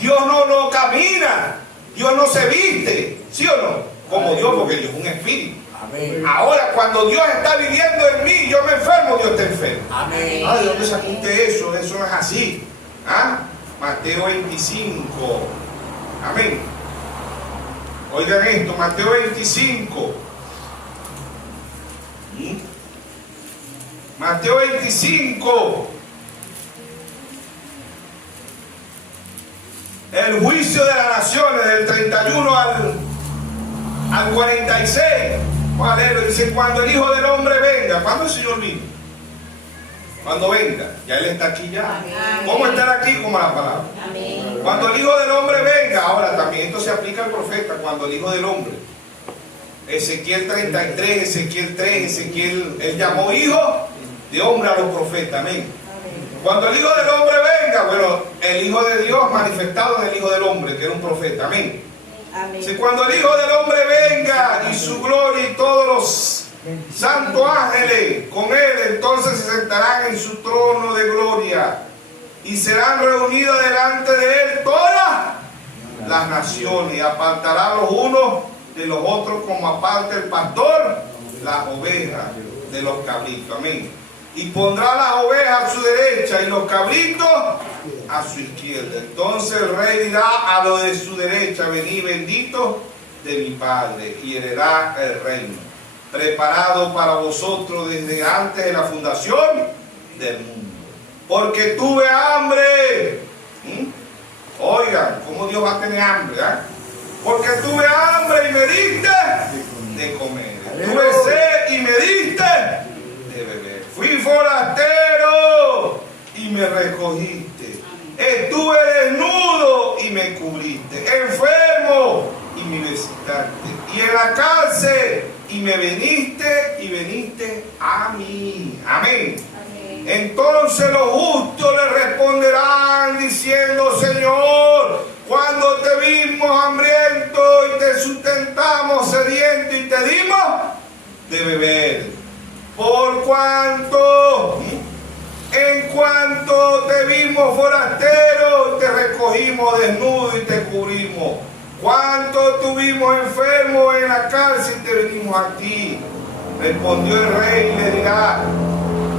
Dios no camina. Dios no se viste. ¿Sí o no? Como Dios, porque Dios es un espíritu. Amén. Ahora, cuando Dios está viviendo en mí, yo me enfermo, Dios está enfermo. Amén. Ay, ¿de dónde sacó usted eso? Eso no es así. ¿Ah? Mateo 25. Amén. Oigan esto, Mateo 25. Mateo 25. El juicio de las naciones, del 31 al 46. Valero dice, cuando el Hijo del Hombre venga. ¿Cuándo el Señor vino? Cuando venga. Ya Él está aquí ya. Amén. ¿Cómo estar aquí? Como la palabra. Amén. Cuando el Hijo del Hombre venga. Ahora también esto se aplica al profeta. Cuando el Hijo del Hombre. Ezequiel 33, Ezequiel 3, Ezequiel, él llamó hijo de hombre a los profetas. Amén. Cuando el Hijo del Hombre venga, bueno, el Hijo de Dios manifestado en el Hijo del Hombre, que era un profeta. Amén. Si cuando el Hijo del Hombre venga y su gloria y todos los santos ángeles con él, entonces se sentarán en su trono de gloria y serán reunidas delante de él todas las naciones y apartará los unos de los otros como aparta el pastor las ovejas de los cabritos. Amén. Y pondrá las ovejas a su derecha y los cabritos a su izquierda. Entonces el rey dirá a los de su derecha, venid benditos de mi Padre, y heredad el reino, preparado para vosotros desde antes de la fundación del mundo. Porque tuve hambre. Oigan, ¿cómo Dios va a tener hambre? Porque tuve hambre y me diste de comer. Tuve sed y me diste de beber. Fui forastero y me recogiste. Estuve desnudo y me cubriste. Enfermo y me visitaste. Y en la cárcel y me viniste a mí. Amén. Entonces los justos le responderán diciendo, Señor, cuando te vimos hambriento y te sustentamos sediento y te dimos de beber. Por cuanto, en cuanto te vimos forastero, te recogimos desnudo y te cubrimos. Cuanto tuvimos enfermo en la cárcel y te venimos a ti. Respondió el rey y le dirá,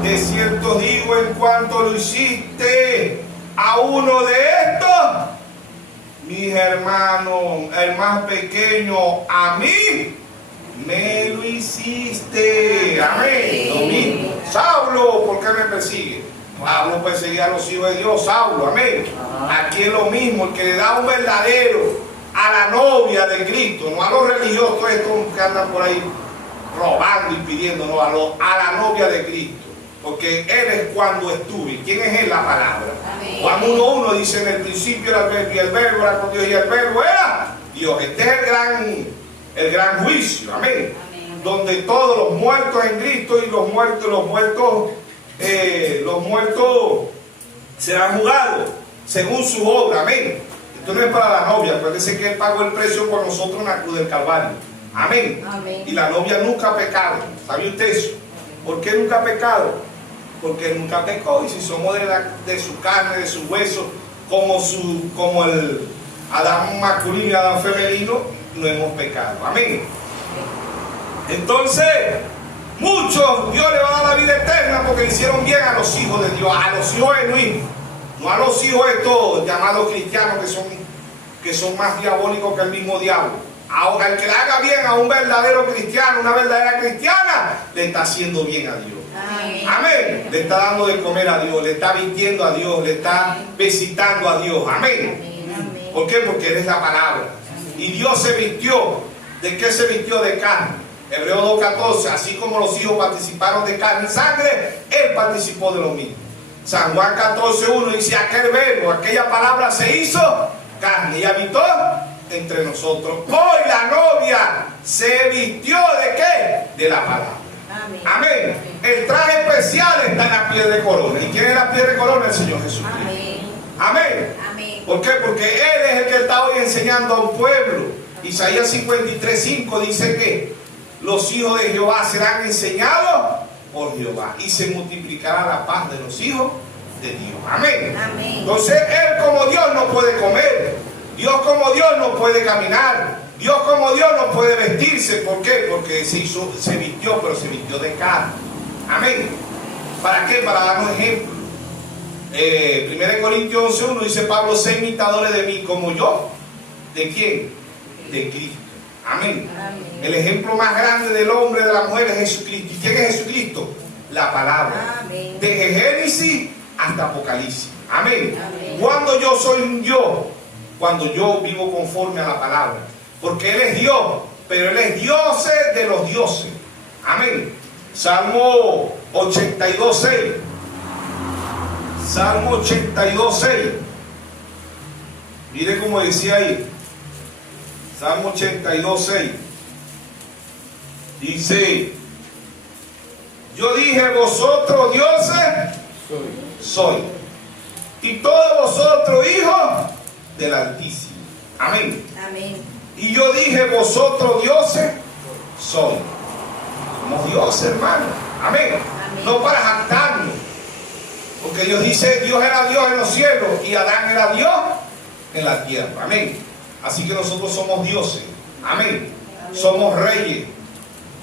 de cierto digo, en cuanto lo hiciste a uno de estos, mis hermanos, el más pequeño, a mí me lo hiciste. Amén. Lo mismo. Saulo, ¿por qué me persigue? Pablo perseguía a los hijos de Dios. Saulo, amén. Aquí es lo mismo, el que le da un verdadero a la novia de Cristo, no a los religiosos estos que andan por ahí robando y pidiendo, no, a la novia de Cristo. Porque Él es cuando estuve. ¿Quién es Él? La palabra. Amén. Juan 1:1 dice, en el principio era el verbo y el verbo era con Dios y el verbo era Dios. Este es el gran juicio. Amén. Amén. Donde todos los muertos en Cristo y los muertos serán juzgados según su obra. Amén. Esto no es para la novia. Acuérdense que Él pagó el precio por nosotros en la cruz del Calvario. Amén. Amén. Y la novia nunca ha pecado. ¿Sabe usted eso? ¿Por qué nunca ha pecado? Porque nunca pecó, y si somos de su carne, de su hueso, como el Adán masculino y Adán femenino, no hemos pecado. Amén. Entonces, muchos Dios le va a dar la vida eterna porque le hicieron bien a los hijos de Dios, a los hijos genuinos, no a los hijos estos llamados cristianos que son más diabólicos que el mismo diablo. Ahora, el que le haga bien a un verdadero cristiano, una verdadera cristiana, le está haciendo bien a Dios. Amén. Amén. Le está dando de comer a Dios, le está vistiendo a Dios, le está visitando a Dios. Amén. Amén. ¿Por qué? Porque Él es la palabra. Y Dios se vistió. ¿De qué se vistió? De carne. Hebreos 2:14. Así como los hijos participaron de carne y sangre, Él participó de lo mismo. San Juan 14:1 dice, aquel verbo, aquella palabra se hizo carne y habitó entre nosotros. Hoy la novia se vistió ¿de qué? De la palabra. Amén. Amén. El traje especial está en la piel de corona. ¿Y quién es la piel de corona? El Señor Jesucristo. Amén. Amén. Amén. ¿Por qué? Porque Él es el que está hoy enseñando a un pueblo. Isaías 53:5 dice que los hijos de Jehová serán enseñados por Jehová y se multiplicará la paz de los hijos de Dios. Amén. Amén. Entonces Él como Dios no puede comer. Dios como Dios no puede caminar. Dios como Dios no puede vestirse. ¿Por qué? Porque se vistió, pero se vistió de carne. Amén. ¿Para qué? Para darnos ejemplo. 1 Corintios 11:1 dice Pablo, sé imitadores de mí como yo. ¿De quién? De Cristo. Amén. Amén. El ejemplo más grande del hombre y de la mujer es Jesucristo. ¿Y quién es Jesucristo? La palabra. Amén. Desde Génesis hasta Apocalipsis. Amén. Amén. Cuando yo soy un yo, cuando yo vivo conforme a la palabra. Porque Él es Dios, pero Él es Dios de los dioses. Amén. Salmo 82:6. Salmo 82:6. Mire cómo decía ahí. Salmo 82:6. Dice, yo dije, vosotros dioses soy, y todos vosotros hijos del Altísimo. Amén. Amén. Y yo dije, vosotros dioses soy. Somos dioses, hermano. Amén. Amén. No para jactarnos. Porque Dios dice, Dios era Dios en los cielos y Adán era Dios en la tierra. Amén. Así que nosotros somos dioses. Amén. Amén. Somos reyes.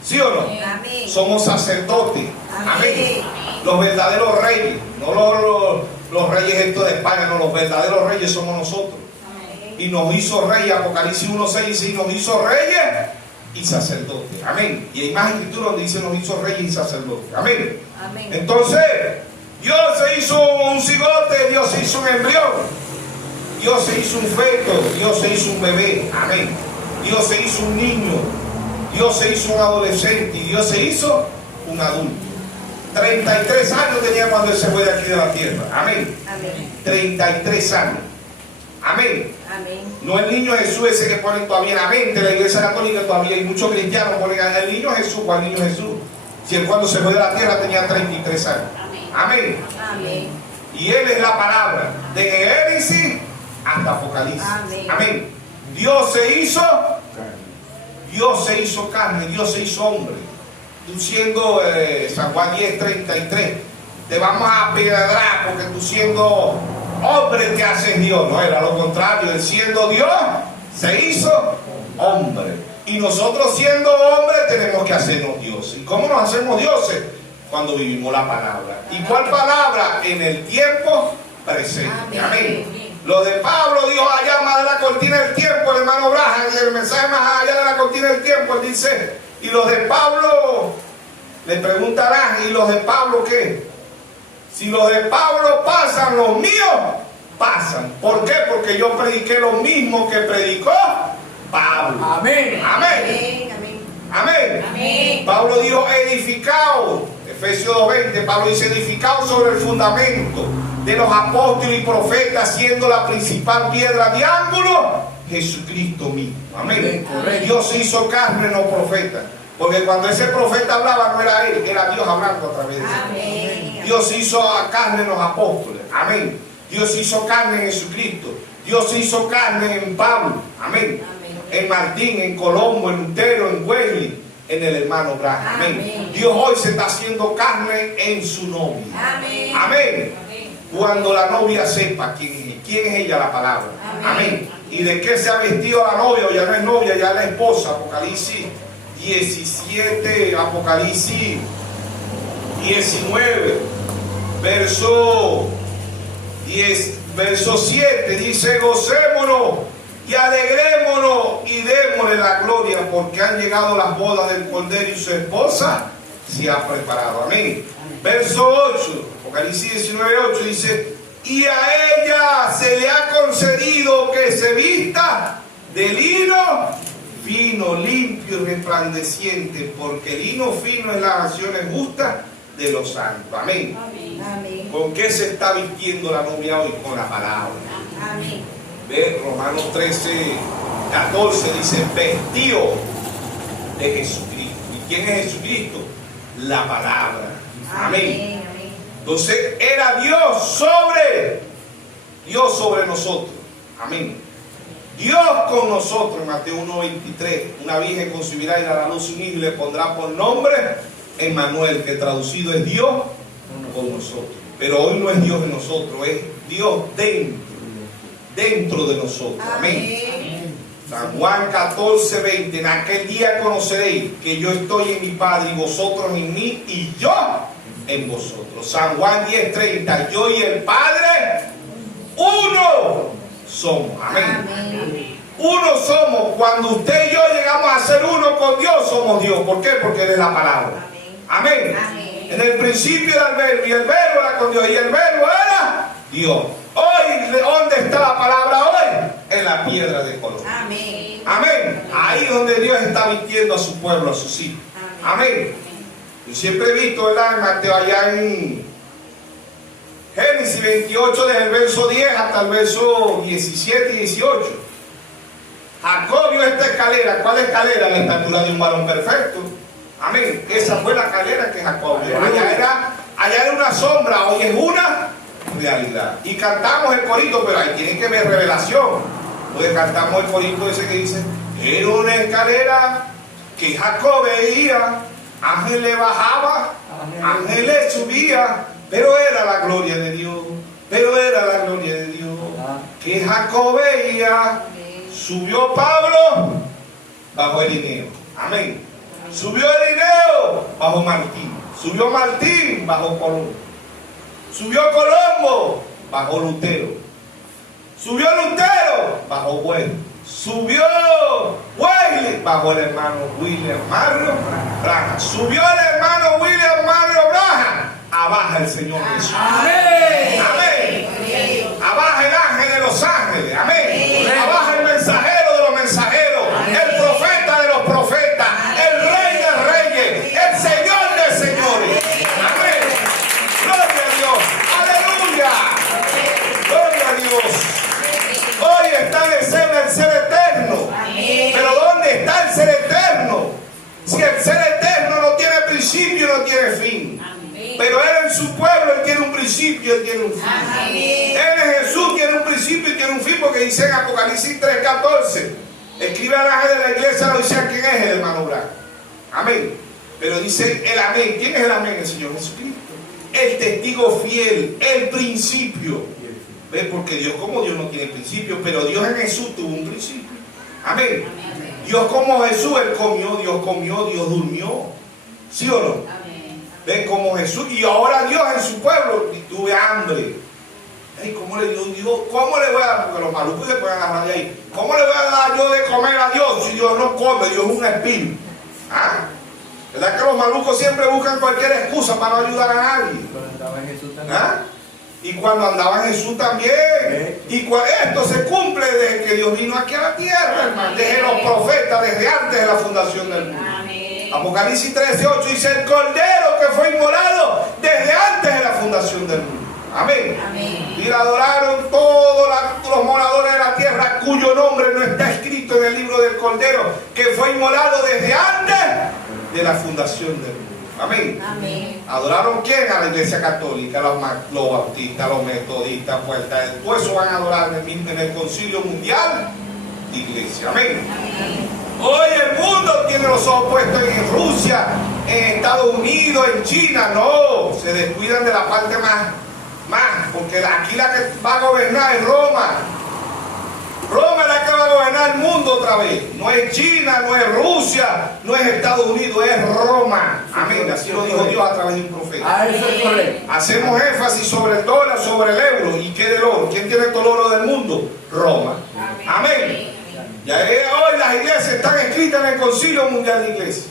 ¿Sí o no? Amén. Somos sacerdotes. Amén. Amén. Los verdaderos reyes. No los reyes estos de España, no. Los verdaderos reyes somos nosotros. Amén. Y nos hizo reyes. Apocalipsis 1:6 dice, y nos hizo reyes y sacerdotes. Amén. Y hay más escrituras donde dice, nos hizo reyes y sacerdotes. Amén. Amén. Entonces, Dios se hizo un cigote, Dios se hizo un embrión. Dios se hizo un feto, Dios se hizo un bebé, amén. Dios se hizo un niño, Dios se hizo un adolescente y Dios se hizo un adulto. 33 años tenía cuando Él se fue de aquí de la tierra, amén. Amén. 33 años, amén. Amén. No el niño Jesús ese que ponen todavía en la mente, la iglesia católica todavía hay muchos cristianos ponen el niño Jesús. ¿Cuál niño Jesús? Si Él cuando se fue de la tierra tenía 33 años, amén. Amén. Y Él es la palabra, de Génesis hasta Apocalipsis. Amén. Amén. Dios se hizo carne, Dios se hizo hombre. Tú siendo San Juan 10:33, te vamos a apedrear porque tú siendo hombre te haces Dios. No, era lo contrario. Él siendo Dios se hizo hombre. Y nosotros siendo hombres tenemos que hacernos dioses. ¿Y cómo nos hacemos dioses? Cuando vivimos la palabra. ¿Y cuál palabra? En el tiempo presente. Amén. Lo de Pablo dijo allá más de la cortina del tiempo, el hermano Braja, el mensaje más allá de la cortina del tiempo, él dice, y los de Pablo, le preguntarán, ¿y los de Pablo qué? Si los de Pablo pasan, los míos pasan. ¿Por qué? Porque yo prediqué lo mismo que predicó Pablo. Amén. Amén. Amén. Amén. Amén. Pablo dijo edificado, Efesios 2:20, Pablo dice edificado sobre el fundamento de los apóstoles y profetas, siendo la principal piedra de ángulo Jesucristo mismo. Amén. Correcto. Dios se hizo carne, no profeta. Porque cuando ese profeta hablaba no era él, era Dios hablando a través de él. Amén. Dios se hizo carne en los apóstoles. Amén. Dios se hizo carne en Jesucristo. Dios se hizo carne en Pablo. Amén. Amén. En Martín, en Colombo, en Lutero, en Wesley, en el hermano Branham. Amén. Amén. Dios hoy se está haciendo carne en su novia. Amén. Amén. Cuando la novia sepa quién es ella, la palabra. Amén. Amén. ¿Y de qué se ha vestido la novia? O ya no es novia, ya es la esposa. Apocalipsis 17, Apocalipsis 19, verso 7, dice, gocémonos y alegrémonos y démosle la gloria porque han llegado las bodas del Cordero y su esposa se ha preparado. Amén. Verso 8, Apocalipsis 19:8 dice, y a ella se le ha concedido que se vista de lino fino, limpio y resplandeciente, porque el lino fino es las acciones justas de los santos. Amén. Amén. ¿Con qué se está vistiendo la novia hoy? Con la palabra. Amén. Ve, Romanos 13, 14 dice, vestido de Jesucristo. ¿Y quién es Jesucristo? La palabra. Amén. Amén. Entonces era Dios sobre nosotros. Amén. Dios con nosotros, Mateo 1:23, una virgen concebirá y dará a luz un hijo y le pondrá por nombre Emmanuel, que traducido es Dios con nosotros. Pero hoy no es Dios en nosotros, es Dios dentro de nosotros. Amén. Amén. San Juan 14:20, en aquel día conoceréis que yo estoy en mi Padre y vosotros en mí y yo en vosotros. San Juan 10:30, yo y el Padre uno somos. Amén. Amén. Uno somos. Cuando usted y yo llegamos a ser uno con Dios, somos Dios. ¿Por qué? Porque Él es la palabra. Amén. Amén. En el principio era el verbo y el verbo era con Dios y el verbo era Dios. Hoy, ¿dónde está la palabra hoy? En la piedra de color. Amén. Amén. Ahí donde Dios está vistiendo a su pueblo, a sus hijos. Amén. Yo siempre he visto, ¿verdad? En Mateo, allá en Génesis 28, desde el verso 10 hasta el verso 17 y 18. Jacob vio esta escalera. ¿Cuál escalera? La estatura de un varón perfecto. Amén. Esa fue la escalera que Jacob vio. Allá era una sombra, hoy es una realidad. Y cantamos el corito, pero ahí tiene que ver revelación. Porque cantamos el corito ese que dice, era una escalera que Jacob veía, ángeles bajaba, ángeles subía, pero era la gloria de Dios, que Jacob veía. Subió Pablo bajo Irineo. Amén. Subió Irineo bajo Martín. Subió Martín bajo Colombo. Subió Colombo bajo Lutero. Subió Lutero bajo Wesley. Subió Wesley bajo el hermano William Mario Branham. Subió el hermano William Mario Branham. Abajo el Señor Jesús. Amén. Amén. Abajo el ángel de los ángeles. Amén. Abajo el mensajero de los mensajeros. El profeta de los profetas. El rey de reyes. El señor de señores. Amén. Gloria a Dios. Aleluya. Gloria a Dios. Hoy está en escena el ser eterno. Pero ¿dónde está el ser eterno? Si el ser eterno no tiene principio, no tiene fin. Pero Él en su pueblo, Él tiene un principio, Él tiene un fin. Él en Jesús tiene un principio y tiene un fin, porque dice en Apocalipsis 3:14, escribe al ángel de la iglesia, lo dice quién es el hermano Branham. Amén. Pero dice el amén. ¿Quién es el amén? El Señor Jesucristo. El testigo fiel, el principio. ¿Ves? Porque Dios como Dios no tiene principio, pero Dios en Jesús tuvo un principio. Amén. Dios como Jesús, Él comió, Dios durmió. ¿Sí o no? Ven como Jesús, y ahora Dios en su pueblo, y tuve hambre. Ay, ¿cómo le voy a dar? Porque los malucos se pueden agarrar de ahí. ¿Cómo le voy a dar yo de comer a Dios si Dios no come? Dios es un espíritu. ¿Ah? ¿Verdad que los malucos siempre buscan cualquier excusa para no ayudar a nadie? ¿Ah? Y cuando andaba en Jesús también. Y esto se cumple desde que Dios vino aquí a la tierra, hermano. Desde los profetas, desde antes de la fundación del mundo. Apocalipsis 13:8 dice el cordero que fue inmolado desde antes de la fundación del mundo. Amén. Y la adoraron todos los moradores de la tierra cuyo nombre no está escrito en el libro del cordero que fue inmolado desde antes de la fundación del mundo. Amén. ¿Adoraron quién? A la iglesia católica, los bautistas, los metodistas, pues todo eso van a adorar en el concilio mundial de iglesia. Amén. Hoy el mundo tiene los ojos puestos en Rusia, en Estados Unidos, en China. No, se descuidan de la parte más, porque aquí la que va a gobernar es Roma. Roma es la que va a gobernar el mundo otra vez. No es China, no es Rusia, no es Estados Unidos, es Roma. Amén. Así lo dijo Dios a través de un profeta. Eso es correcto. Hacemos énfasis sobre el dólar, sobre el euro. ¿Y qué del oro? ¿Quién tiene todo el oro del mundo? Roma. Amén. Ya hoy las iglesias están escritas en el Concilio Mundial de Iglesias.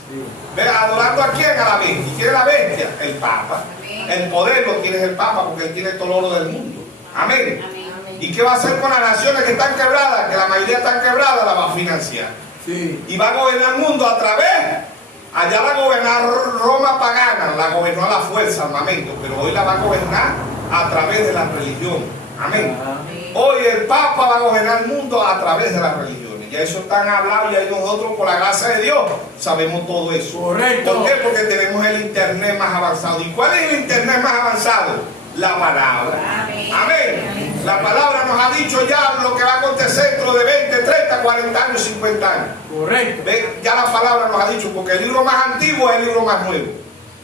¿Adorando a quién? A la bestia. ¿Y quién es la bestia? El Papa. El poder lo tiene el Papa porque él tiene todo el oro del mundo. Amén. ¿Y qué va a hacer con las naciones que están quebradas? Que la mayoría están quebradas, la va a financiar. Y va a gobernar el mundo a Allá la gobernó Roma pagana, la gobernó a la fuerza, armamento, pero hoy la va a gobernar a través de la religión. Amén. Hoy el Papa va a gobernar el mundo a través de las religiones. Ya eso están hablado y ahí nosotros, por la gracia de Dios, sabemos todo eso. Correcto. ¿Por qué? Porque tenemos el internet más avanzado. ¿Y cuál es el internet más avanzado? La palabra. Amén. Amén. La palabra nos ha dicho ya lo que va a acontecer dentro de 20, 30, 40 años, 50 años. Correcto. ¿Ve? Ya la palabra nos ha dicho, porque el libro más antiguo es el libro más nuevo.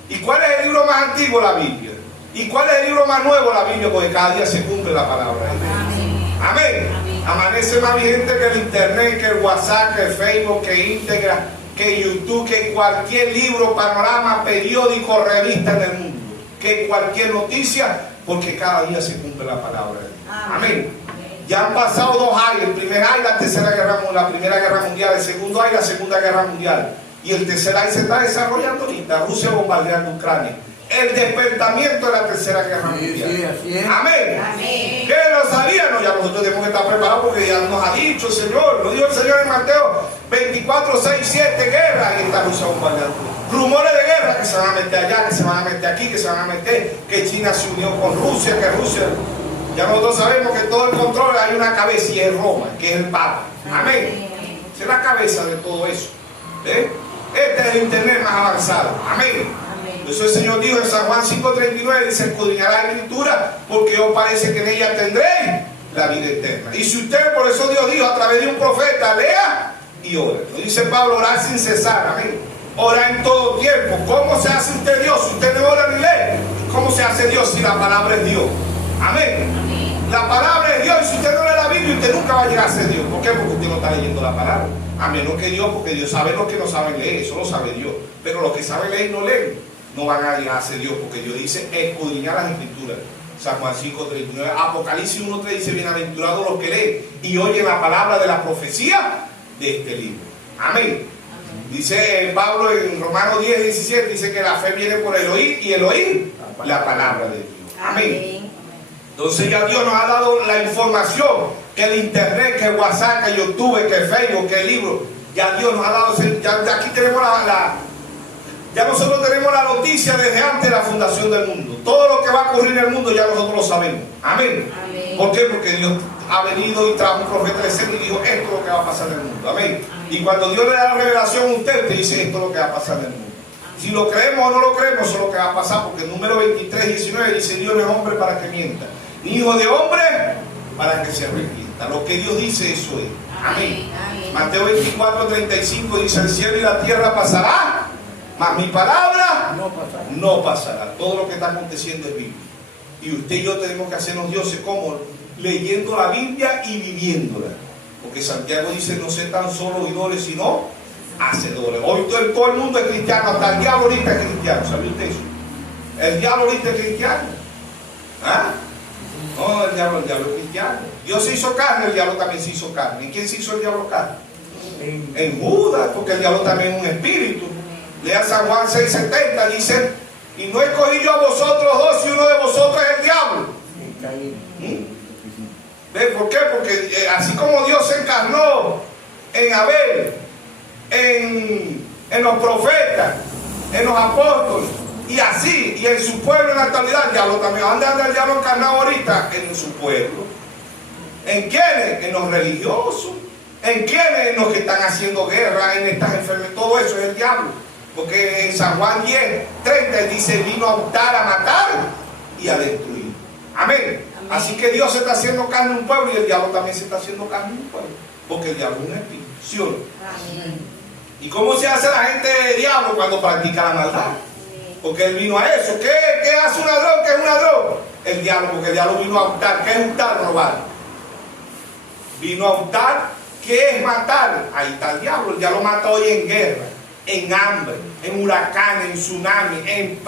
¿Y cuál es el libro más antiguo? La Biblia. ¿Y cuál es el libro más nuevo? La Biblia, porque cada día se cumple la palabra. Amén. Amén. Amanece más vigente que el internet, que el WhatsApp, que el Facebook, que Instagram, que YouTube, que cualquier libro, panorama, periódico, revista en el mundo, que cualquier noticia, porque cada día se cumple la palabra de Dios. Amén. Ya han pasado 2 años, el primer año la tercera guerra mundial, la primera guerra mundial, el segundo año la segunda guerra mundial, y el tercer año se está desarrollando ahorita, Rusia bombardeando Ucrania. El despertamiento de la tercera guerra mundial. Sí, así es. Amén. Amén. ¿Qué lo sabían? Ya nosotros tenemos que estar preparados porque ya nos ha dicho el Señor. Lo dijo el Señor en Mateo 24, 6, 7, guerra. Y está Rusia bombardeando. Rumores de guerra que se van a meter allá, que se van a meter aquí, que se van a meter, que China se unió con Rusia, que Rusia. Ya nosotros sabemos que todo el control hay una cabeza y es Roma, que es el Papa. Amén. Esa es la cabeza de todo eso. ¿Ve? Este es el internet más avanzado. Amén. Eso el Señor dijo en San Juan 5:39, dice: escudriñará la escritura, porque os parece que en ella tendréis la vida eterna. Y si usted, por eso Dios dijo a través de un profeta, lea y ora. Lo dice Pablo, orar sin cesar. Amén. Ora en todo tiempo. ¿Cómo se hace usted Dios si usted no ora ni lee? ¿Cómo se hace Dios si la palabra es Dios? Amén. La palabra es Dios, y si usted no lee la Biblia, usted nunca va a llegar a ser Dios. ¿Por qué? Porque usted no está leyendo la palabra. A menos que Dios, porque Dios sabe los que no saben leer, eso lo sabe Dios. Pero los que saben leer y no leen, no van a llegar a ser Dios, porque Dios dice escudriñar las escrituras. San Juan 5:39, Apocalipsis 1:3 dice: bienaventurados los que leen y oyen la palabra de la profecía de este libro. Amén. Dice Pablo en Romanos 10:17, dice que la fe viene por el oír y el oír la palabra de Dios. Amén. Entonces ya Dios nos ha dado la información, que el internet, que el WhatsApp, que YouTube, que el Facebook, que el libro, ya Dios nos ha dado, ya aquí tenemos ya nosotros tenemos la noticia desde antes de la fundación del mundo. Todo lo que va a ocurrir en el mundo ya nosotros lo sabemos. Amén. Amén. ¿Por qué? Porque Dios ha venido y trajo un profeta de escena y dijo: esto es lo que va a pasar en el mundo. Amén. Y cuando Dios le da la revelación a usted, te dice: esto es lo que va a pasar en el mundo. Si lo creemos o no lo creemos, eso es lo que va a pasar, porque el número 23:19 dice: Dios no es hombre para que mienta, ni hijo de hombre para que se arrepienta. Lo que Dios dice, eso es. Amén. Amén. Mateo 24:35 dice: el cielo y la tierra pasará, mas mi palabra no pasará. Todo lo que está aconteciendo es Biblia. Y usted y yo tenemos que hacernos dioses, como leyendo la Biblia y viviéndola. Porque Santiago dice: no sé tan solo oidores, sino hacedores. Hoy todo el mundo es cristiano, hasta el diablo ahorita es cristiano. ¿Sabe usted eso? El diablo ahorita es cristiano. ¿Ah? No, el diablo es cristiano. Dios se hizo carne, el diablo también se hizo carne. ¿En quién se hizo el diablo carne? En Judas, porque el diablo también es un espíritu. Lea San Juan 6:70, dice: y no escogí yo a vosotros dos, y uno de vosotros es el diablo. ¿Ven por qué? Porque así como Dios se encarnó en Abel, en los profetas, en los apóstoles, y así, y en su pueblo en la actualidad, el diablo también. ¿Dónde anda el diablo encarnado ahorita? En su pueblo. ¿En quiénes? En los religiosos. ¿En quiénes? En los que están haciendo guerra, en estas enfermedades. Todo eso es el diablo. Porque en San Juan 10:30 dice: vino a hurtar, a matar y a destruir. Amén. Así que Dios se está haciendo carne en un pueblo, y el diablo también se está haciendo carne en un pueblo. Porque el diablo es un espíritu. ¿Sí o no? Amén. ¿Y cómo se hace la gente de diablo cuando practica la maldad? Porque él vino a eso. ¿Qué hace un ladrón? ¿Qué es un ladrón? El diablo, porque el diablo vino a hurtar. ¿Qué es hurtar? Robar. Vino a hurtar. ¿Qué es matar? Ahí está el diablo. El diablo mata hoy en guerra, en hambre, en huracanes, en tsunami, en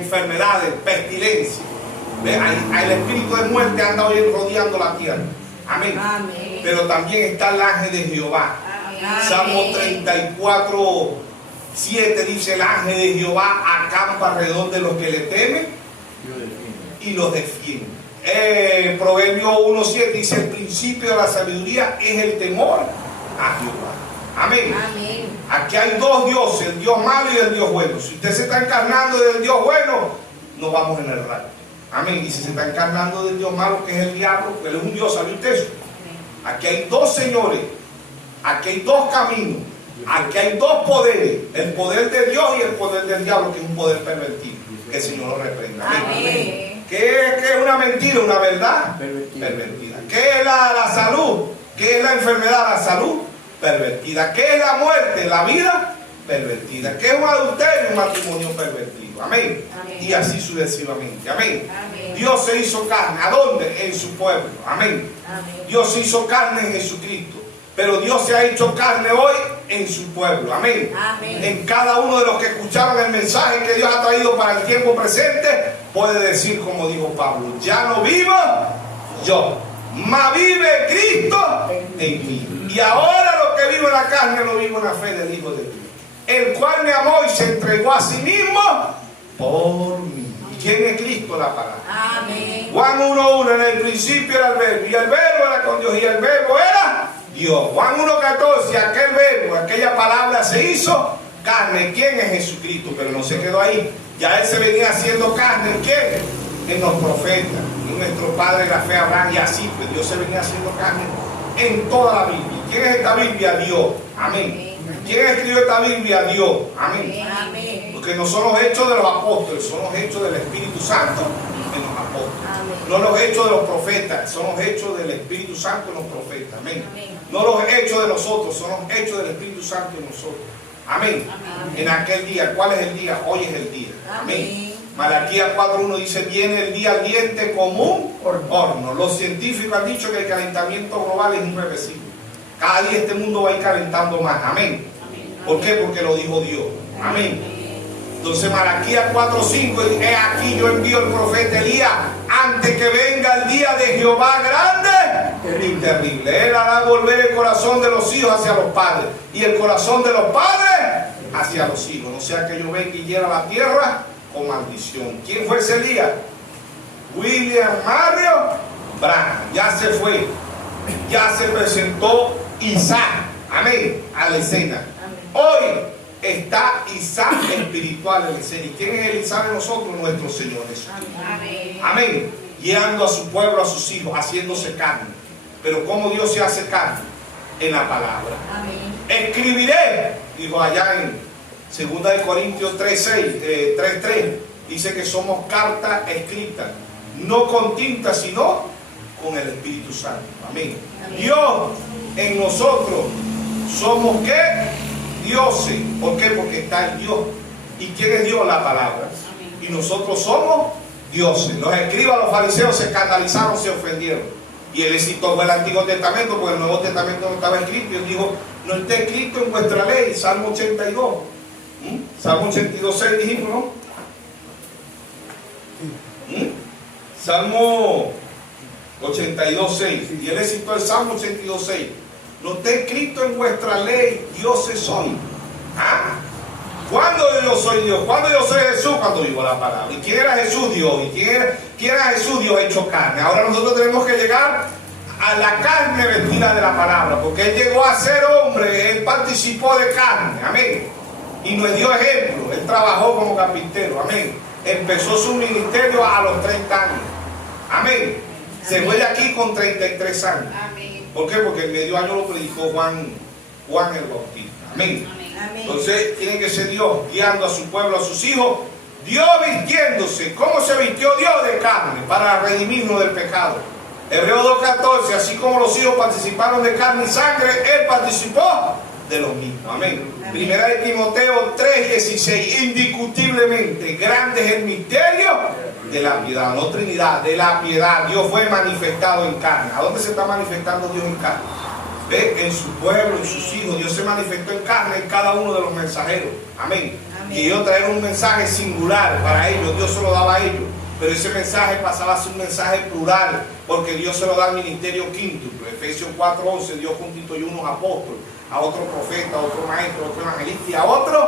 enfermedades, pestilencia. El espíritu de muerte anda hoy rodeando la tierra. Amén. Amén. Pero también está el ángel de Jehová. Amén. Salmo 34:7 dice: el ángel de Jehová acampa alrededor de los que le temen y los defiende. Proverbio 1:7 dice: el principio de la sabiduría es el temor a Jehová. Amén. Amén. Aquí hay dos dioses, el Dios malo y el Dios bueno. Si usted se está encarnando del Dios bueno, no vamos en el rayo. Amén. Y si se está encarnando del Dios malo, que es el diablo, que él es un Dios, ¿sabe usted eso? Aquí hay dos señores, aquí hay dos caminos, aquí hay dos poderes, el poder de Dios y el poder del diablo, que es un poder pervertido. Que el Señor lo reprenda. Amén. Amén. ¿Qué es una mentira? Una verdad pervertida. ¿Qué es la salud? ¿Qué es la enfermedad? La salud pervertida. ¿Qué es la muerte? La vida pervertida. ¿Qué es un adulterio? Un matrimonio pervertido. Amén. Amén. Y así sucesivamente. Amén. Amén. Dios se hizo carne. ¿A dónde? En su pueblo. Amén. Amén. Dios se hizo carne en Jesucristo. Pero Dios se ha hecho carne hoy en su pueblo. Amén. Amén. En cada uno de los que escucharon el mensaje que Dios ha traído para el tiempo presente, puede decir como dijo Pablo: ya no vivo yo, mas vive Cristo en mí. Y ahora lo que vivo en la carne lo vivo en la fe del Hijo de Dios, el cual me amó y se entregó a sí mismo por mí. ¿Y quién es Cristo? La palabra. Amén. Juan 1:1, en el principio era el verbo, y el verbo era con Dios, y el verbo era Dios. Juan 1:14, aquel verbo, aquella palabra se hizo carne. ¿Quién es Jesucristo? Pero no se quedó ahí. Ya Él se venía haciendo carne. ¿En quién? En los profetas, en nuestro padre de la fe Abraham, y así pues Dios se venía haciendo carne en toda la Biblia. ¿Quién es esta Biblia? Dios. Amén. ¿Quién escribió esta Biblia? Dios. Amén. Amén. Porque no son los hechos de los apóstoles, son los hechos del Espíritu Santo en los apóstoles. Amén. No los hechos de los profetas, son los hechos del Espíritu Santo en los profetas. Amén. Amén. No los hechos de nosotros, son los hechos del Espíritu Santo en nosotros. Amén. Amén. En aquel día, ¿cuál es el día? Hoy es el día. Amén. Amén. Malaquías 4:1 dice: viene el día ardiente como un horno. Los científicos han dicho que el calentamiento global es irreversible. Cada día este mundo va a ir calentando más. Amén. ¿Por qué? Porque lo dijo Dios. Amén. Entonces Malaquías 4:5: he aquí yo envío el profeta Elías antes que venga el día de Jehová grande y terrible. Él hará volver el corazón de los hijos hacia los padres y el corazón de los padres hacia los hijos. No sea que yo venga y hiera la tierra con maldición. ¿Quién fue ese Elías? William Mario Branham. Ya se fue. Ya se presentó Isaac. Amén. A la escena. Hoy está Isaac espiritual en la escena. ¿Y quién es el Isaac de nosotros? Nuestro Señor Jesús. Amén. Amén. Guiando a su pueblo, a sus hijos, haciéndose carne. Pero ¿cómo Dios se hace carne? En la palabra. Amén. Escribiré, dijo allá en 2 Corintios 3:3, dice que somos carta escrita, no con tinta, sino con el Espíritu Santo. Amén. Amén. Dios en nosotros somos ¿qué? Dioses. ¿Por qué? Porque está el Dios. ¿Y quién es Dios? La palabra. Y nosotros somos dioses. Los escribas, los fariseos se escandalizaron, se ofendieron. Y él citó el Antiguo Testamento, porque el Nuevo Testamento no estaba escrito. Y él dijo: no está escrito en vuestra ley. Salmo 82. Salmo 82:6 dijimos, ¿no? Salmo 82:6. Y él citó el Salmo 82:6. No está escrito en vuestra ley: dioses soy. ¿Ah? ¿Cuándo yo soy Dios? ¿Cuándo yo soy Jesús? Cuando vivo la palabra. ¿Y quién era Jesús? Dios. ¿Y quién era Jesús? Dios hecho carne. Ahora nosotros tenemos que llegar a la carne vestida de la palabra, porque Él llegó a ser hombre, Él participó de carne. Amén. Y nos dio ejemplo. Él trabajó como carpintero. Amén. Empezó su ministerio a los 30 años. Amén. Se fue de aquí con 33 años. Amén. ¿Por qué? Porque el medio año lo predicó Juan el Bautista. Amén. Amén. Entonces tiene que ser Dios guiando a su pueblo, a sus hijos. Dios vistiéndose. ¿Cómo se vistió Dios? De carne, para redimirnos del pecado. Hebreos 2:14: así como los hijos participaron de carne y sangre, Él participó de lo mismo. Amén. Primera de Timoteo 3:16: indiscutiblemente grande es el misterio de la piedad. No Trinidad, de la piedad. Dios fue manifestado en carne. ¿A dónde se está manifestando Dios en carne? ¿Ve? En su pueblo, en sus hijos. Dios se manifestó en carne en cada uno de los mensajeros. Amén. Amén. Y ellos trajeron un mensaje singular para ellos. Dios se lo daba a ellos. Pero ese mensaje pasaba a ser un mensaje plural, porque Dios se lo da al ministerio quíntuplo. Efesios 4:11: Dios constituyó unos apóstoles, a otro profeta, a otro maestro, a otro evangelista y a otros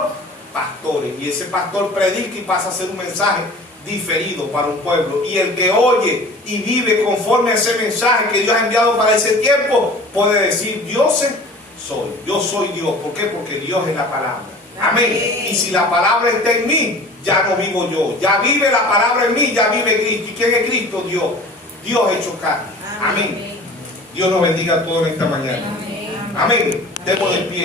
pastores. Y ese pastor predica y pasa a ser un mensaje diferido para un pueblo. Y el que oye y vive conforme a ese mensaje que Dios ha enviado para ese tiempo, puede decir: dioses soy. Yo soy Dios. ¿Por qué? Porque Dios es la palabra. Amén. Y si la palabra está en mí, ya no vivo yo. Ya vive la palabra en mí, ya vive Cristo. ¿Y quién es Cristo? Dios. Dios hecho carne. Amén. Dios nos bendiga a todos en esta mañana. Amén. Demos de pie.